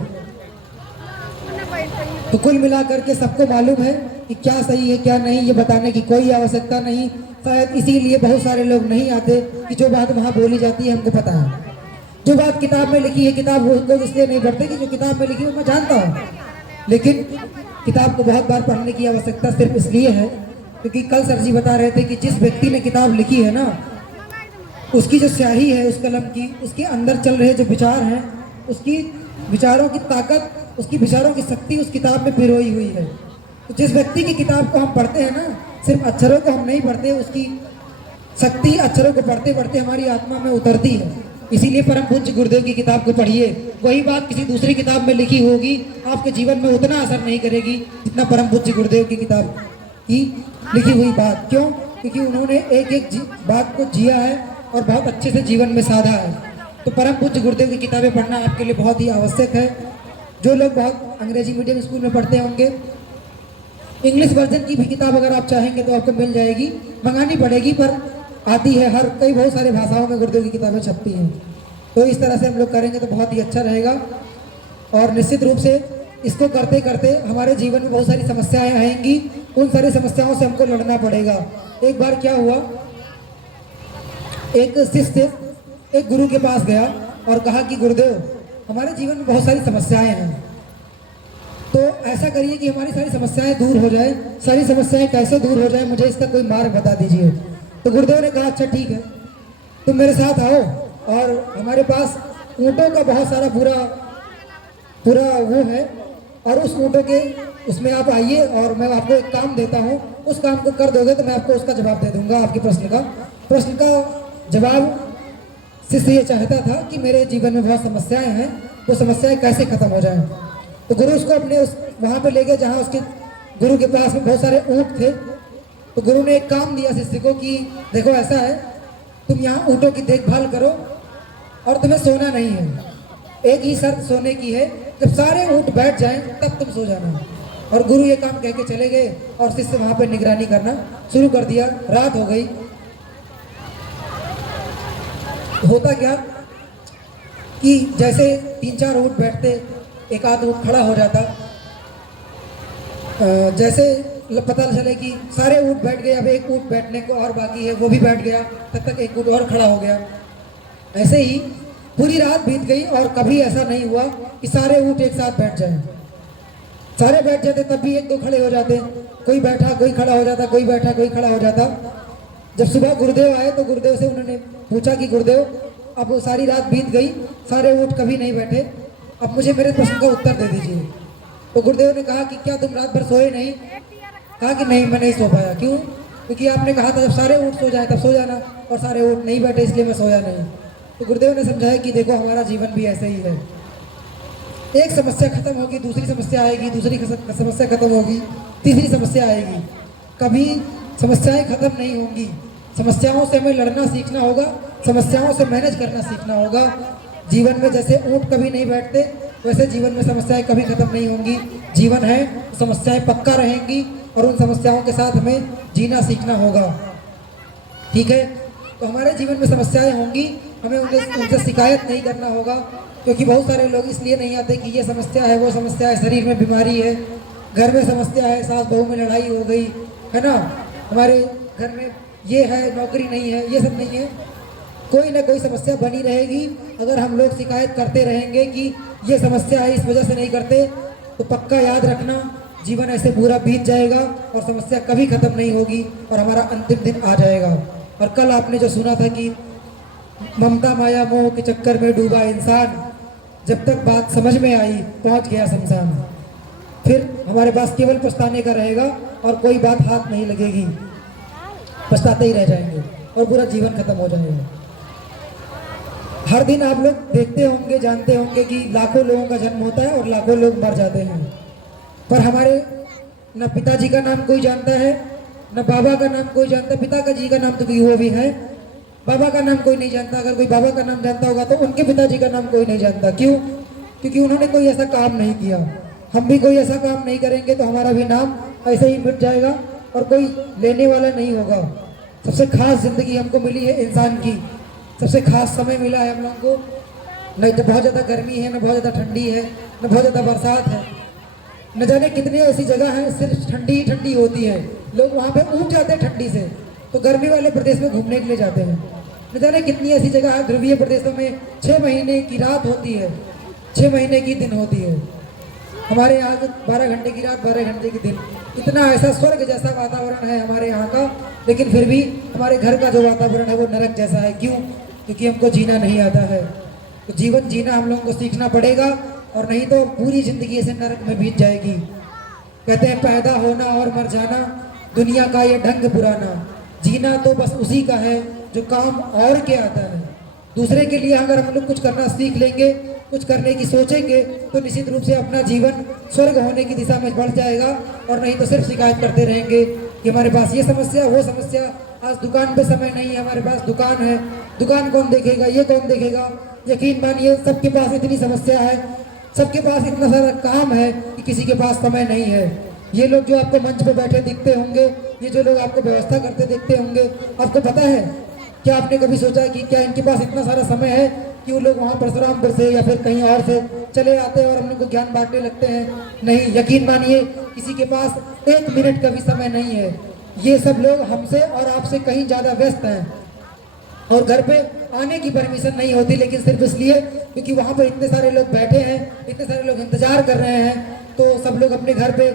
तो कुल मिलाकर के सबको मालूम है कि क्या सही है क्या नहीं, ये बताने की कोई आवश्यकता नहीं। शायद इसीलिए बहुत सारे लोग नहीं आते कि जो बात वहाँ बोली जाती है हमको पता है। जो बात किताब में लिखी है, किताब लोग इसलिए नहीं पढ़ते कि जो किताब में लिखी है मैं जानता हूँ, लेकिन किताब को बहुत बार पढ़ने की आवश्यकता सिर्फ इसलिए है क्योंकि कल सर जी बता रहे थे कि जिस व्यक्ति ने किताब लिखी है ना, उसकी जो स्याही है उस कलम की, उसके अंदर चल रहे जो विचार हैं, उसकी विचारों की ताकत, उसकी विचारों की शक्ति उस किताब में पिरोई हुई है। तो जिस व्यक्ति की किताब को हम पढ़ते हैं ना, सिर्फ अक्षरों को हम नहीं पढ़ते, उसकी शक्ति अक्षरों को पढ़ते पढ़ते हमारी आत्मा में उतरती है। इसीलिए परम पूज्य गुरुदेव की किताब को पढ़िए। वही बात किसी दूसरी किताब में लिखी होगी, आपके जीवन में उतना असर नहीं करेगी जितना परम पूज्य गुरुदेव की किताब की लिखी हुई बात। क्यों? क्योंकि उन्होंने एक एक बात को जिया है और बहुत अच्छे से जीवन में साधा है। तो परम पूज्य गुरुदेव की किताबें पढ़ना आपके लिए बहुत ही आवश्यक है। जो लोग बहुत अंग्रेजी मीडियम स्कूल में पढ़ते होंगे, इंग्लिश वर्जन की भी किताब अगर आप चाहेंगे तो आपको मिल जाएगी, मंगानी पड़ेगी, पर आती है। कई बहुत सारे भाषाओं में गुरुदेव की किताबें छपती हैं। तो इस तरह से हम लोग करेंगे तो बहुत ही अच्छा रहेगा। और निश्चित रूप से इसको करते करते हमारे जीवन में बहुत सारी समस्याएं आएंगी, उन सारी समस्याओं से हमको लड़ना पड़ेगा। एक बार क्या हुआ, एक शिष्य एक गुरु के पास गया और कहा कि गुरुदेव, हमारे जीवन में बहुत सारी समस्याएं हैं, तो ऐसा करिए कि हमारी सारी समस्याएं दूर हो जाए। सारी समस्याएं कैसे दूर हो जाए, मुझे इसका कोई मार्ग बता दीजिए। तो गुरुदेव ने कहा अच्छा ठीक है, तुम मेरे साथ आओ और हमारे पास ऊँटों का बहुत सारा पूरा वो है, और उस ऊँटों के उसमें आप आइए और मैं आपको एक काम देता हूँ, उस काम को कर दोगे तो मैं आपको उसका जवाब दे दूंगा। आपके प्रश्न का जवाब शिष्य ये चाहता था कि मेरे जीवन में बहुत समस्याएं हैं, वो समस्याएं कैसे खत्म हो जाएं। तो गुरु उसको अपने वहाँ पे ले गए जहाँ उसके गुरु के पास में बहुत सारे ऊँट थे। तो गुरु ने एक काम दिया शिष्य को कि देखो ऐसा है, तुम यहाँ ऊँटों की देखभाल करो और तुम्हें सोना नहीं है। एक ही शर्त सोने की है, जब सारे ऊँट बैठ जाएं तब तुम सो जाना। और गुरु ये काम कह के चले गए और शिष्य वहाँ पे निगरानी करना शुरू कर दिया। रात हो गई। होता क्या कि जैसे 3-4 ऊँट बैठते, एक आध ऊँट खड़ा हो जाता। जैसे पता चले कि सारे ऊँट बैठ गए, अब एक ऊँट बैठने को और बाकी है, वो भी बैठ गया, तब तक एक ऊँट और खड़ा हो गया। ऐसे ही पूरी रात बीत गई और कभी ऐसा नहीं हुआ कि सारे ऊँट एक साथ बैठ जाएं। सारे बैठ जाते तब भी एक दो खड़े हो जाते, कोई बैठा कोई खड़ा हो जाता, कोई बैठा कोई खड़ा हो जाता। जब सुबह गुरुदेव आए तो गुरुदेव से उन्होंने पूछा कि गुरुदेव, अब वो सारी रात बीत गई, सारे ऊँट कभी नहीं बैठे, अब मुझे मेरे प्रश्न का उत्तर दे दीजिए। तो गुरुदेव ने कहा कि क्या तुम रात भर सोए नहीं? कहा कि नहीं, मैं नहीं सो पाया। क्यों? क्योंकि आपने कहा था जब सारे ऊँट सो जाए तब सो जाना, और सारे ऊँट नहीं बैठे इसलिए मैं सोया नहीं। तो गुरुदेव ने समझाया कि देखो हमारा जीवन भी ऐसे ही है, एक समस्या खत्म होगी, दूसरी समस्या आएगी, दूसरी समस्या खत्म होगी, तीसरी समस्या आएगी, कभी समस्याएं खत्म नहीं होंगी। समस्याओं से हमें लड़ना सीखना होगा, समस्याओं से मैनेज करना सीखना होगा। जीवन में जैसे ऊँट कभी नहीं बैठते, वैसे जीवन में समस्याएं कभी खत्म नहीं होंगी। जीवन है, समस्याएं पक्का रहेंगी और उन समस्याओं के साथ हमें जीना सीखना होगा। ठीक है, तो हमारे जीवन में समस्याएं होंगी, हमें उनसे शिकायत नहीं करना होगा, क्योंकि बहुत सारे लोग इसलिए नहीं आते कि ये समस्या है, वो समस्या है, शरीर में बीमारी है, घर में समस्या है, सास बहू में लड़ाई हो गई है ना, हमारे घर में ये है, नौकरी नहीं है, ये सब नहीं है। कोई ना कोई समस्या बनी रहेगी। अगर हम लोग शिकायत करते रहेंगे कि ये समस्या है, इस वजह से नहीं करते, तो पक्का याद रखना जीवन ऐसे पूरा बीत जाएगा और समस्या कभी खत्म नहीं होगी और हमारा अंतिम दिन आ जाएगा। और कल आपने जो सुना था कि ममता माया मोह के चक्कर में डूबा इंसान, जब तक बात समझ में आई पहुंच गया शमशान। फिर हमारे पास केवल पछताने का रहेगा और कोई बात हाथ नहीं लगेगी, पछताते ही रह जाएंगे और पूरा जीवन खत्म हो जाएगा। हर दिन आप लोग देखते होंगे, जानते होंगे कि लाखों लोगों का जन्म होता है और लाखों लोग मर जाते हैं, पर हमारे न पिताजी का नाम कोई जानता है, न बाबा का नाम कोई जानता। पिता का जी का नाम तो वो भी है, बाबा का नाम कोई नहीं जानता। अगर कोई बाबा का नाम जानता होगा तो उनके पिताजी का नाम कोई नहीं जानता। क्यों? क्योंकि उन्होंने कोई ऐसा काम नहीं किया। हम भी कोई ऐसा काम नहीं करेंगे तो हमारा भी नाम ऐसे ही मिट जाएगा और कोई लेने वाला नहीं होगा। सबसे खास जिंदगी हमको मिली है इंसान की, सबसे खास समय मिला है हम लोगों को। न बहुत ज़्यादा गर्मी है, न बहुत ज़्यादा ठंडी है, न बहुत ज़्यादा बरसात है। न जाने कितनी ऐसी जगह है सिर्फ ठंडी ही ठंडी होती है, लोग वहाँ पे ऊब जाते हैं ठंडी से, तो गर्मी वाले प्रदेश में घूमने के लिए जाते हैं। न जाने कितनी ऐसी जगह है ध्रुवीय प्रदेशों में 6 महीने की रात होती है, 6 महीने की दिन होती है। हमारे यहाँ 12 घंटे की रात, 12 घंटे की दिन। इतना ऐसा स्वर्ग जैसा वातावरण है हमारे यहाँ का, लेकिन फिर भी हमारे घर का जो वातावरण है वो नरक जैसा है। क्यों? क्योंकि हमको जीना नहीं आता है। तो जीवन जीना हम लोगों को सीखना पड़ेगा, और नहीं तो पूरी ज़िंदगी ऐसे नरक में बीत जाएगी। कहते हैं पैदा होना और मर जाना, दुनिया का ये ढंग पुराना, जीना तो बस उसी का है जो काम और के आता है। दूसरे के लिए अगर हम लोग कुछ करना सीख लेंगे, कुछ करने की सोचेंगे, तो निश्चित रूप से अपना जीवन स्वर्ग होने की दिशा में बढ़ जाएगा। और नहीं तो सिर्फ शिकायत करते रहेंगे कि हमारे पास ये समस्या, वो समस्या, आज दुकान पे समय नहीं है, हमारे पास दुकान है, दुकान कौन देखेगा, ये कौन देखेगा। यकीन मानिए सबके पास इतनी समस्या है, सबके पास इतना सारा काम है कि किसी के पास समय नहीं है। ये लोग जो आपको मंच पे बैठे दिखते होंगे, ये जो लोग आपको व्यवस्था करते दिखते होंगे, आपको पता है क्या? आपने कभी सोचा कि क्या इनके पास इतना सारा समय है कि वो लोग वहाँ परशुरामपुर से या फिर कहीं और से चले आते हैं और हम लोग को ज्ञान बांटने लगते हैं? नहीं, यकीन मानिए किसी के पास 1 मिनट का भी समय नहीं है। ये सब लोग हमसे और आपसे कहीं ज़्यादा व्यस्त हैं। और घर पे आने की परमिशन नहीं होती, लेकिन सिर्फ इसलिए क्योंकि वहाँ पे इतने सारे लोग बैठे हैं, इतने सारे लोग इंतजार कर रहे हैं, तो सब लोग अपने घर पे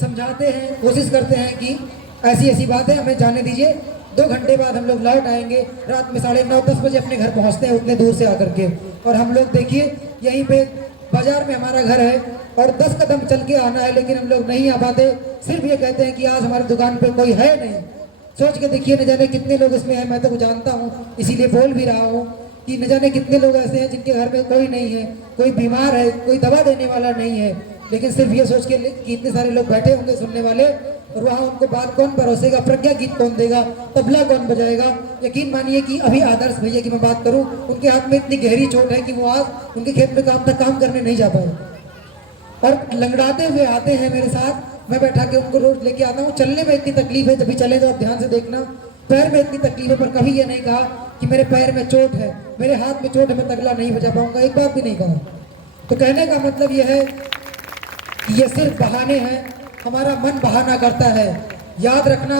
समझाते हैं, कोशिश करते हैं कि ऐसी ऐसी बात है, हमें जाने दीजिए, 2 घंटे बाद हम लोग लौट आएंगे। रात में 9:30-10 बजे अपने घर पहुँचते हैं उतने दूर से आकर के। और हम लोग देखिए यहीं पे बाजार में हमारा घर है और 10 कदम चल के आना है, लेकिन हम लोग नहीं आ पाते, सिर्फ ये कहते हैं कि आज हमारी दुकान पे कोई है नहीं। सोच के देखिए, न जाने कितने लोग इसमें हैं, मैं तो जानता हूँ, इसीलिए बोल भी रहा हूँ कि न जाने कितने लोग ऐसे हैं जिनके घर में कोई नहीं है, कोई बीमार है, कोई दवा देने वाला नहीं है, लेकिन सिर्फ ये सोच के कि इतने सारे लोग बैठे होंगे सुनने वाले, और वहाँ उनको बात कौन परोसेगा, प्रज्ञा गीत कौन देगा, तबला कौन बजाएगा। यकीन मानिए कि अभी आदर्श भैया की मैं बात करूँ, उनके हाथ में इतनी गहरी चोट है कि वो आज उनके खेत में काम करने नहीं जा पाए, और लंगड़ाते हुए आते हैं मेरे साथ। मैं बैठा के उनको रोज लेके आता हूँ। चलने में इतनी तकलीफ है, जब भी चले तो आप ध्यान से देखना, पैर में इतनी तकलीफ है, पर कभी ये नहीं कहा कि मेरे पैर में चोट है, मेरे हाथ में चोट है, मैं तबला नहीं बजा पाऊंगा, एक बात भी नहीं कहा। तो कहने का मतलब यह है कि ये सिर्फ बहाने हैं, हमारा मन बहाना करता है। याद रखना,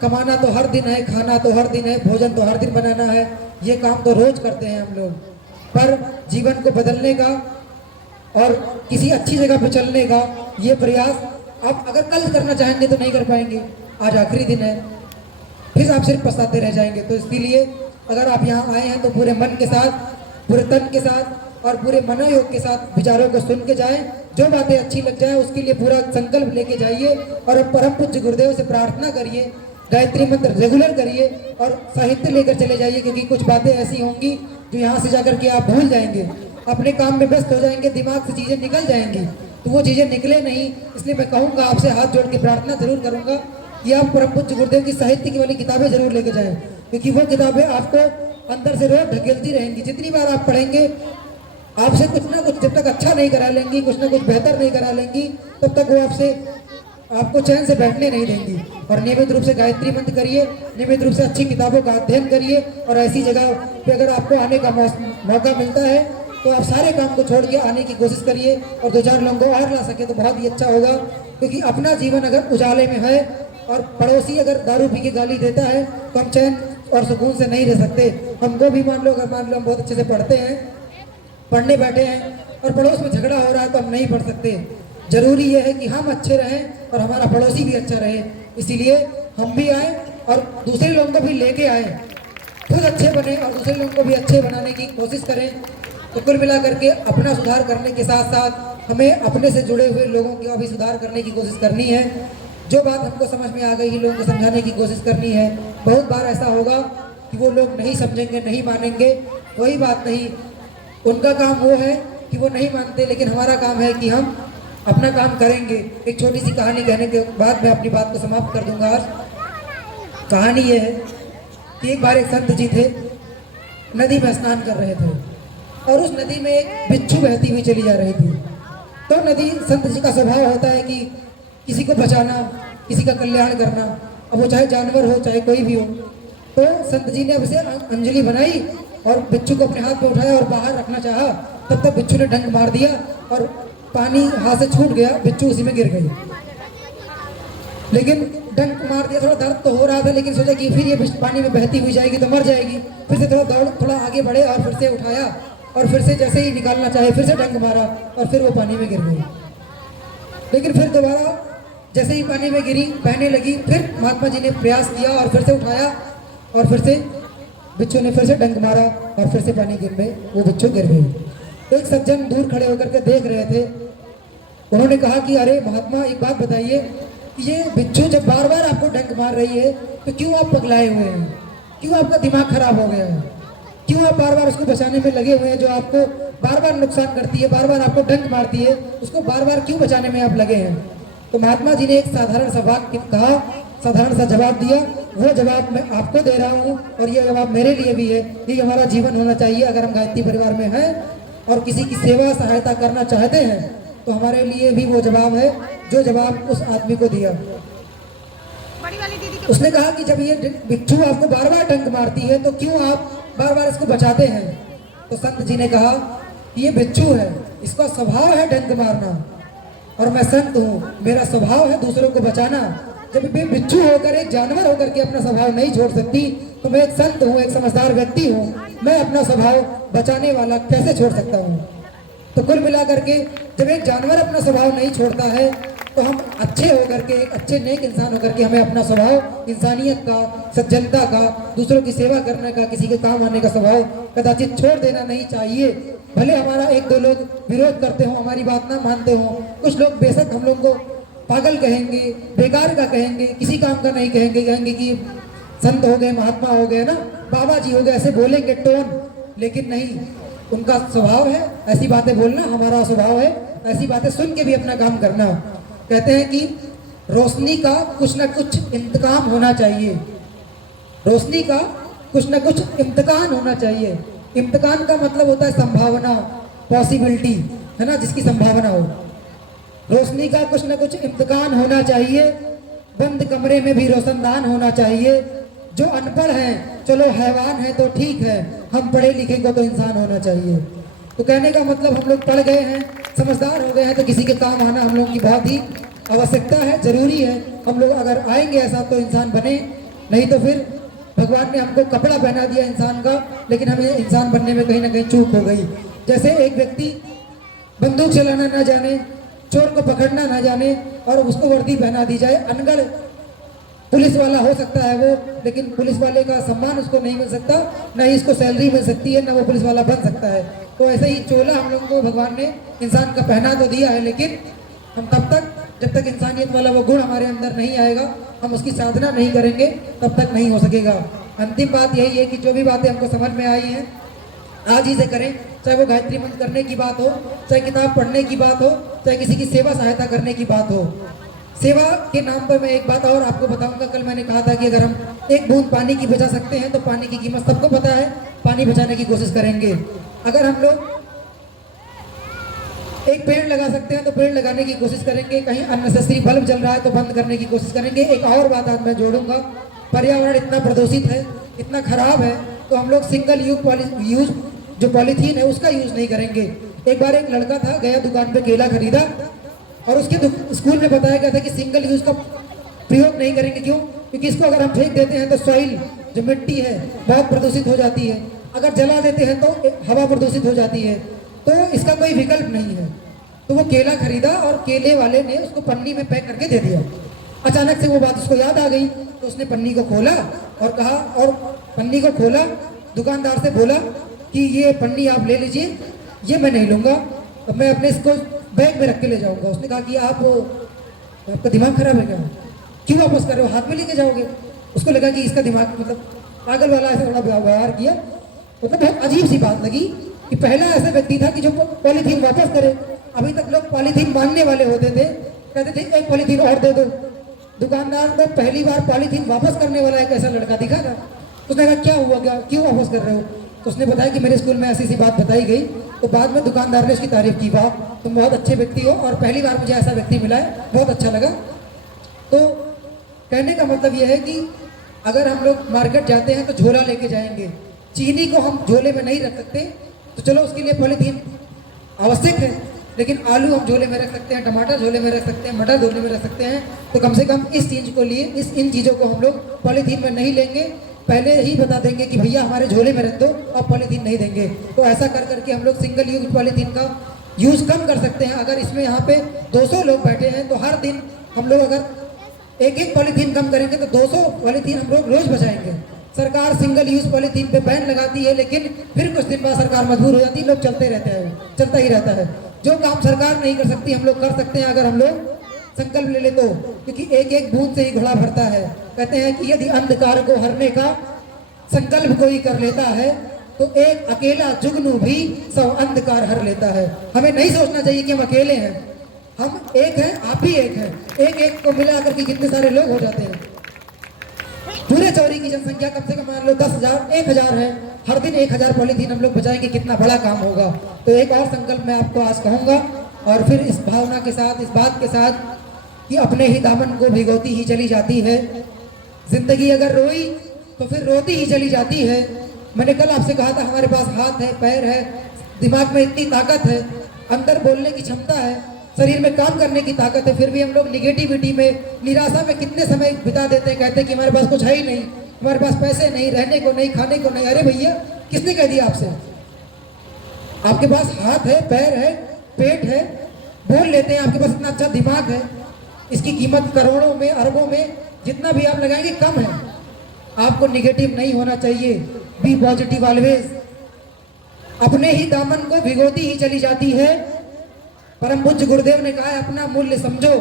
कमाना तो हर दिन है, खाना तो हर दिन है, भोजन तो हर दिन बनाना है, ये काम तो रोज करते हैं हम लोग, पर जीवन को बदलने का और किसी अच्छी जगह पे चलने का ये प्रयास आप अगर कल करना चाहेंगे तो नहीं कर पाएंगे। आज आखिरी दिन है, फिर आप सिर्फ पछताते रह जाएंगे। तो इसीलिए अगर आप यहाँ आए हैं तो पूरे मन के साथ, पूरे तन के साथ और पूरे मनोयोग के साथ विचारों को सुन के जाएं। जो बातें अच्छी लग जाए उसके लिए पूरा संकल्प लेके जाइए और परम पूज्य गुरुदेव से प्रार्थना करिए, गायत्री मंत्र रेगुलर करिए और साहित्य लेकर चले जाइए, क्योंकि कुछ बातें ऐसी होंगी जो यहाँ से जाकर के आप भूल जाएंगे, अपने काम में व्यस्त हो जाएंगे, दिमाग से चीज़ें निकल जाएंगी, तो वो चीज़ें निकले नहीं। इसलिए मैं कहूँगा, आपसे हाथ जोड़ के प्रार्थना जरूर करूँगा कि आप परम पूज्य गुरुदेव की साहित्य की वाली किताबें जरूर लेके जाएं, क्योंकि वो किताबें आपको अंदर से रोज ढकेलती रहेंगी। जितनी बार आप पढ़ेंगे, आपसे कुछ ना कुछ जब तक अच्छा नहीं करा लेंगी, कुछ ना कुछ बेहतर नहीं करा लेंगी, तब तक वो आपको चैन से बैठने नहीं देंगी। और नियमित रूप से गायत्री मंत्र करिए, नियमित रूप से अच्छी किताबों का अध्ययन करिए, और ऐसी जगह पे अगर आपको आने का मौका मिलता है तो आप सारे काम को छोड़ के आने की कोशिश करिए, और 2-4 लोगों को और ला सके तो बहुत ही अच्छा होगा। क्योंकि अपना जीवन अगर उजाले में है और पड़ोसी अगर दारू पी के गाली देता है तो हम चैन और सुकून से नहीं रह सकते। हमको भी मान लो हम बहुत अच्छे से पढ़ते हैं, पढ़ने बैठे हैं और पड़ोस में झगड़ा हो रहा है तो हम नहीं पढ़ सकते। जरूरी यह है कि हम अच्छे रहें और हमारा पड़ोसी भी अच्छा रहे। इसीलिए हम भी आए और दूसरे लोगों को भी लेके आए, खुद अच्छे बने और दूसरे लोगों को भी अच्छे बनाने की कोशिश करें। तो कुल मिला करके अपना सुधार करने के साथ साथ हमें अपने से जुड़े हुए लोगों का भी सुधार करने की कोशिश करनी है। जो बात हमको समझ में आ गई है, लोगों को समझाने की कोशिश करनी है। बहुत बार ऐसा होगा कि वो लोग नहीं समझेंगे, नहीं मानेंगे, कोई बात नहीं, उनका काम वो है कि वो नहीं मानते, लेकिन हमारा काम है कि हम अपना काम करेंगे। एक छोटी सी कहानी कहने के बाद मैं अपनी बात को समाप्त कर दूंगा। आज कहानी ये है कि एक बार एक संत जी थे, नदी में स्नान कर रहे थे और उस नदी में एक बिच्छू बहती हुई चली जा रही थी। तो नदी, संत जी का स्वभाव होता है कि किसी को बचाना, किसी का कल्याण करना, अब वो चाहे जानवर हो चाहे कोई भी हो। तो संत जी ने अब से अंजलि बनाई और बिच्छू को अपने हाथ में उठाया और बाहर रखना चाहा, तब तक बिच्छू ने डंक मार दिया और पानी हाथ से छूट गया, बिच्छू उसी में गिर गई। लेकिन डंक मार दिया, थोड़ा दर्द तो हो रहा था, लेकिन सोचा कि फिर ये पानी में बहती हुई जाएगी तो मर जाएगी। फिर से थोड़ा आगे बढ़े और फिर से उठाया और फिर से जैसे ही निकालना चाहे फिर से डंक मारा और फिर वो पानी में गिर गई। लेकिन फिर दोबारा जैसे ही पानी में गिरी, बहने लगी, फिर महात्मा जी ने प्रयास किया और फिर से उठाया और फिर से बिच्छू ने फिर से डंक मारा और फिर से पानी में वो बिच्छू गिर गई। एक सज्जन दूर खड़े होकर के देख रहे थे। उन्होंने कहा कि अरे महात्मा, एक बात बताइए, ये बिच्छू जब बार बार आपको डंक मार रही है तो क्यों आप पगलाए हुए हैं, क्यों आपका दिमाग खराब हो गया है, क्यों आप बार बार उसको बचाने में लगे हुए हैं? जो आपको बार बार नुकसान करती है, बार बार आपको डंक मारती है, उसको बार बार क्यों बचाने में आप लगे हैं? तो महात्मा जी ने एक साधारण सा बात कहा, साधारण सा जवाब दिया। वो जवाब मैं आपको दे रहा हूँ और ये जवाब मेरे लिए भी है। ये हमारा जीवन होना चाहिए। अगर हम गायत्री परिवार में हैं और किसी की सेवा सहायता करना चाहते हैं तो हमारे लिए भी वो जवाब है जो जवाब उस आदमी को दिया। उसने कहा कि जब ये बिच्छू आपको बार बार डंक मारती है तो क्यों आप बार बार इसको बचाते हैं? तो संत जी ने कहा कि ये बिच्छू है, इसका स्वभाव है डंक मारना, और मैं संत हूँ, मेरा स्वभाव है दूसरों को बचाना। जब मैं बिच्छू होकर एक जानवर होकर के अपना स्वभाव नहीं छोड़ सकती, तो मैं एक संत हूँ, एक समझदार व्यक्ति हूँ, मैं अपना स्वभाव बचाने वाला कैसे छोड़ सकता हूँ। तो कुल मिलाकर के जब एक जानवर अपना स्वभाव नहीं छोड़ता है, तो हम अच्छे होकर के, एक अच्छे नेक इंसान होकर के हमें अपना स्वभाव इंसानियत का, सज्जनता का, दूसरों की सेवा करने का, किसी के काम आने का स्वभाव कदाचित छोड़ देना नहीं चाहिए। भले हमारा एक दो लोग विरोध करते हो, हमारी बात ना मानते हो, कुछ लोग बेशक हम लोग को पागल कहेंगे, बेकार का कहेंगे, किसी काम का नहीं कहेंगे, कहेंगे कि संत हो गए, महात्मा हो गए ना, बाबा जी हो गए, ऐसे बोलेंगे टोन। लेकिन नहीं, उनका स्वभाव है ऐसी बातें बोलना, हमारा स्वभाव है ऐसी बातें सुन के भी अपना काम करना। कहते हैं कि रोशनी का कुछ ना कुछ इम्तिकान होना चाहिए, रोशनी का कुछ ना कुछ इम्तिकान होना चाहिए। इम्तिकान का मतलब होता है संभावना, पॉसिबिलिटी, है ना, जिसकी संभावना हो। रोशनी का कुछ ना कुछ इम्तिकान होना चाहिए। बंद कमरे में भी रोशनदान होना चाहिए। जो अनपढ़ हैं, चलो हैवान है तो ठीक है, हम पढ़े लिखे को तो इंसान होना चाहिए। तो कहने का मतलब हम लोग पढ़ गए हैं, समझदार हो गए हैं, तो किसी के काम आना हम लोग की बहुत ही आवश्यकता है, जरूरी है। हम लोग अगर आएंगे ऐसा तो इंसान बने, नहीं तो फिर भगवान ने हमको कपड़ा पहना दिया इंसान का, लेकिन हमें इंसान बनने में कहीं ना कहीं चूक हो गई। जैसे एक व्यक्ति बंदूक चलाना ना जाने, चोर को पकड़ना ना जाने, और उसको वर्दी पहना दी जाए, अनगढ़ पुलिस वाला हो सकता है वो, लेकिन पुलिस वाले का सम्मान उसको नहीं मिल सकता, ना ही इसको सैलरी मिल सकती है, ना वो पुलिस वाला बन सकता है। तो ऐसे ही चोला हम लोग को भगवान ने इंसान का पहना तो दिया है, लेकिन हम तब तक, जब तक इंसानियत वाला वो गुण हमारे अंदर नहीं आएगा, हम उसकी साधना नहीं करेंगे, तब तक नहीं हो सकेगा। अंतिम बात यही है कि जो भी बातें हमको समझ में आई हैं, आज ही से करें। चाहे वो गायत्री मंत्र करने की बात हो, चाहे किताब पढ़ने की बात हो, चाहे किसी की सेवा सहायता करने की बात हो। सेवा के नाम पर मैं एक बात और आपको बताऊंगा। कल मैंने कहा था कि अगर हम एक बूंद पानी की बचा सकते हैं, तो पानी की कीमत सबको पता है, पानी बचाने की कोशिश करेंगे। अगर हम लोग एक पेड़ लगा सकते हैं तो पेड़ लगाने की कोशिश करेंगे। कहीं अननेसेसरी बल्ब जल रहा है तो बंद करने की कोशिश करेंगे। एक और बात आज मैं जोड़ूंगा, पर्यावरण इतना प्रदूषित है, इतना खराब है, तो हम लोग सिंगल यूज जो पॉलीथीन है उसका यूज नहीं करेंगे। एक बार एक लड़का था, गया दुकान पे केला खरीदा, और उसके स्कूल में बताया गया था कि सिंगल यूज का प्रयोग नहीं करेंगे। क्यों? क्योंकि इसको अगर हम फेंक देते हैं तो सॉइल, जो मिट्टी है, बहुत प्रदूषित हो जाती है। अगर जला देते हैं तो हवा प्रदूषित हो जाती है, तो इसका कोई विकल्प नहीं है। तो वो केला खरीदा और केले वाले ने उसको पन्नी में पैक करके दे दिया। अचानक से वो बात उसको याद आ गई, तो उसने पन्नी को खोला और कहा, और पन्नी को खोला, दुकानदार से बोला कि ये पन्नी आप ले लीजिए, ये मैं नहीं लूँगा, अब मैं अपने इसको बैग में रख के ले जाऊँगा। उसने कहा कि आपका दिमाग खराब है क्या, क्यों वापस कर रहे हो, हाथ में लेके जाओगे? उसको लगा कि इसका दिमाग मतलब पागल वाला ऐसा थोड़ा व्यवहार किया। मतलब बहुत अजीब सी बात लगी कि पहला ऐसा व्यक्ति था कि जो पॉलीथीन वापस करे। अभी तक लोग पॉलीथीन मांगने वाले होते थे, कहते थे एक पॉलीथीन और दे दो। दुकानदार को पहली बार पॉलीथीन वापस करने वाला एक ऐसा लड़का दिखा था। उसने कहा क्या हुआ, क्या क्यों वापस कर रहे हो? तो उसने बताया कि मेरे स्कूल में ऐसी सी बात बताई गई। तो बाद में दुकानदार ने उसकी तारीफ की, वाह तुम बहुत अच्छे व्यक्ति हो, और पहली बार मुझे ऐसा व्यक्ति मिला है, बहुत अच्छा लगा। तो कहने का मतलब यह है कि अगर हम लोग मार्केट जाते हैं तो झोला लेके जाएंगे। चीनी को हम झोले में नहीं रख सकते, तो चलो उसके लिए पॉलीथीन आवश्यक है, लेकिन आलू हम झोले में रख सकते हैं, टमाटर झोले में रख सकते हैं, मटर झोले में रख सकते हैं। तो कम से कम इस चीज़ को लिए इन चीज़ों को हम लोग पॉलीथीन में नहीं लेंगे, पहले ही बता देंगे कि भैया हमारे झोले में रख दो, अब पॉलीथीन नहीं देंगे। तो ऐसा कर करके हम लोग सिंगल यूज पॉलीथीन का यूज़ कम कर सकते हैं। अगर इसमें यहाँ पे 200 लोग बैठे हैं, तो हर दिन हम लोग अगर एक एक पॉलीथीन कम करेंगे तो 200 पॉलीथीन हम लोग रोज बचाएंगे। सरकार सिंगल यूज पॉलीथीन पे बैन लगाती है, लेकिन फिर कुछ दिन बाद सरकार मजबूर हो जाती है, लोग चलते रहते हैं, चलता ही रहता है। जो काम सरकार नहीं कर सकती हम लोग कर सकते हैं, अगर हम लोग संकल्प ले ले तो। क्योंकि एक एक बूंद से ही घड़ा भरता है। कहते हैं कि यदि अंधकार को हरने का संकल्प कोई कर लेता है, तो एक अकेला जुगनू भी 100 अंधकार हर लेता है। हमें नहीं सोचना चाहिए कि हम अकेले हैं, हम एक हैं, आप भी एक हैं। एक एक को मिला करके कितने सारे लोग हो जाते हैं। पूरे चौरी की जनसंख्या कम से कम मान लो 10,000 1,000 है, हर दिन 1,000 पॉलीथीन हम लोग बचाएंगे, कितना बड़ा काम होगा। तो एक और संकल्प मैं आपको आज कहूँगा, और फिर इस भावना के साथ, इस बात के साथ कि अपने ही दामन को भिगोती ही चली जाती है। जिंदगी अगर रोई तो फिर रोती ही चली जाती है। मैंने कल आपसे कहा था हमारे पास हाथ है, पैर है, दिमाग में इतनी ताकत है, अंदर बोलने की क्षमता है, शरीर में काम करने की ताकत है, फिर भी हम लोग निगेटिविटी में, निराशा में कितने समय बिता देते हैं। कहते हैं कि हमारे पास कुछ है ही नहीं, हमारे पास पैसे नहीं, रहने को नहीं, खाने को नहीं। अरे भैया, किसने कह दिया आपसे? आपके पास हाथ है, पैर है, पेट है, बोल लेते हैं, आपके पास इतना अच्छा दिमाग है, इसकी कीमत करोड़ों में, अरबों में, जितना भी आप लगाएंगे कम है। आपको निगेटिव नहीं होना चाहिए, बी पॉजिटिव ऑलवेज। अपने ही दामन को भिगोती ही चली जाती है। परम पूज्य गुरुदेव ने कहा है, अपना मूल्य समझो,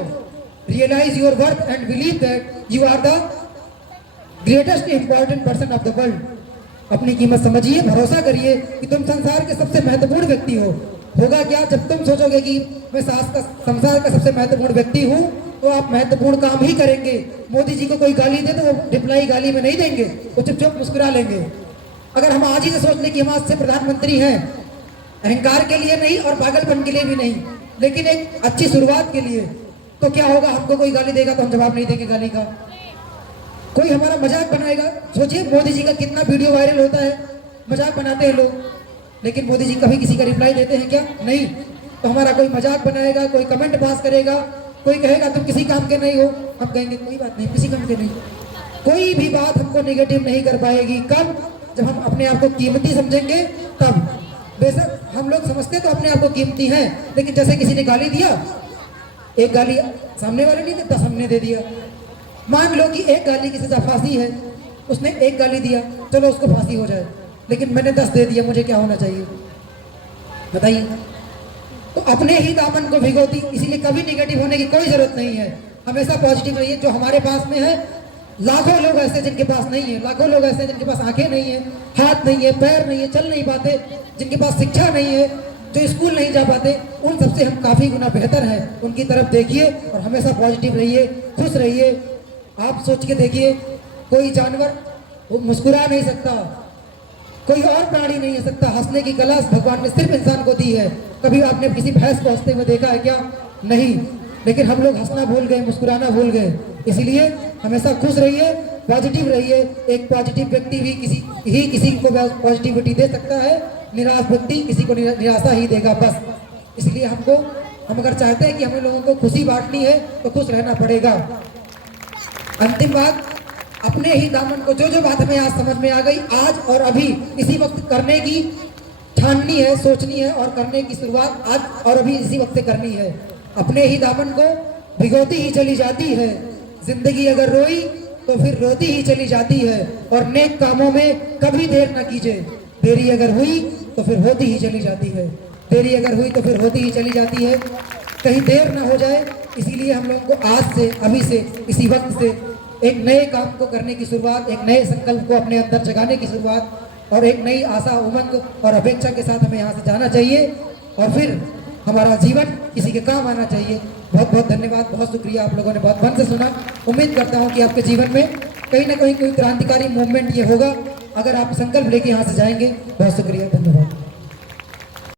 realise your worth and believe that you are the greatest important person of the world. अपनी कीमत समझिए, भरोसा करिए कि तुम संसार के सबसे महत्वपूर्ण व्यक्ति हो। होगा क्या, जब तुम सोचोगे कि मैं संसार का सबसे महत्वपूर्ण व्यक्ति हूँ, तो आप महत्वपूर्ण काम ही करेंगे। मोदी जी को कोई गाली दे तो वो रिप्लाई गाली में नहीं देंगे, वो चुपचाप मुस्कुरा लेंगे। अगर हम आज ही से सोच लें कि हम आज से प्रधानमंत्री हैं, अहंकार के लिए नहीं और पागलपन के लिए भी नहीं, लेकिन एक अच्छी शुरुआत के लिए, तो क्या होगा, हमको कोई गाली देगा तो हम जवाब नहीं देंगे गाली का। कोई हमारा मजाक बनाएगा, सोचिए मोदी जी का कितना वीडियो वायरल होता है, मजाक बनाते हैं लोग, लेकिन मोदी जी कभी किसी का रिप्लाई देते हैं क्या? नहीं। तो हमारा कोई मजाक बनाएगा, कोई कमेंट पास करेगा, कोई कहेगा तुम किसी काम के नहीं हो, हम कहेंगे कोई बात नहीं, किसी काम के नहीं। कोई भी बात हमको नेगेटिव नहीं कर पाएगी। कब? जब हम अपने आप को कीमती समझेंगे तब। बेशक हम लोग समझते तो अपने आप को कीमती हैं, लेकिन जैसे किसी ने गाली दिया, एक गाली सामने वाले नहीं देता, सामने दे दिया। मान लो कि एक गाली की सजा फांसी है, उसने एक गाली दिया, चलो उसको फांसी हो जाए, लेकिन मैंने 10 दे दिया, मुझे क्या होना चाहिए बताइए? तो अपने ही दामन को भिगोती, इसीलिए कभी निगेटिव होने की कोई जरूरत नहीं है। हमेशा पॉजिटिव रहिए। जो हमारे पास में है, लाखों लोग ऐसे जिनके पास नहीं है, लाखों लोग ऐसे जिनके पास आंखें नहीं है, हाथ नहीं है, पैर नहीं है, चल नहीं पाते, जिनके पास शिक्षा नहीं है, जो स्कूल नहीं जा पाते, उन सबसे हम काफी गुना बेहतर हैं। उनकी तरफ देखिए और हमेशा पॉजिटिव रहिए, खुश रहिए। आप सोच के देखिए, कोई जानवर वो मुस्कुरा नहीं सकता, कोई और प्राणी नहीं हो सकता। हंसने की कला भगवान ने सिर्फ इंसान को दी है। कभी आपने किसी भैंस को हंसते हुए देखा है क्या? नहीं। लेकिन हम लोग हंसना भूल गए, मुस्कुराना भूल गए। इसलिए हमेशा खुश रहिए, पॉजिटिव रहिए। एक पॉजिटिव व्यक्ति भी किसी को पॉजिटिविटी दे सकता है, निराश व्यक्ति किसी को निराशा ही देगा बस। इसलिए हम अगर चाहते हैं कि हमें लोगों को खुशी बांटनी है तो खुश रहना पड़ेगा। अंतिम बात, अपने ही दामन को, जो बात हमें आज समझ में आ गई, आज और अभी इसी वक्त करने की ठाननी है, सोचनी है और करने की शुरुआत आज और अभी इसी वक्त से करनी है। अपने ही दामन को भिगोती ही चली जाती है। जिंदगी अगर रोई तो फिर रोती ही चली जाती है। और नेक कामों में कभी देर ना कीजिए। देरी अगर हुई तो फिर होती ही चली जाती है। देरी अगर हुई तो फिर होती ही चली जाती है। कहीं देर ना हो जाए, इसीलिए हम लोगों को आज से, अभी से, इसी वक्त से एक नए काम को करने की शुरुआत, एक नए संकल्प को अपने अंदर जगाने की शुरुआत और एक नई आशा, उमंग और अपेक्षा के साथ हमें यहाँ से जाना चाहिए और फिर हमारा जीवन किसी के काम आना चाहिए। बहुत बहुत धन्यवाद, बहुत शुक्रिया, आप लोगों ने बहुत मन से सुना। उम्मीद करता हूँ कि आपके जीवन में कहीं ना कहीं कोई क्रांतिकारी मूवमेंट ये होगा अगर आप संकल्प लेके यहाँ से जाएंगे। बहुत शुक्रिया, धन्यवाद।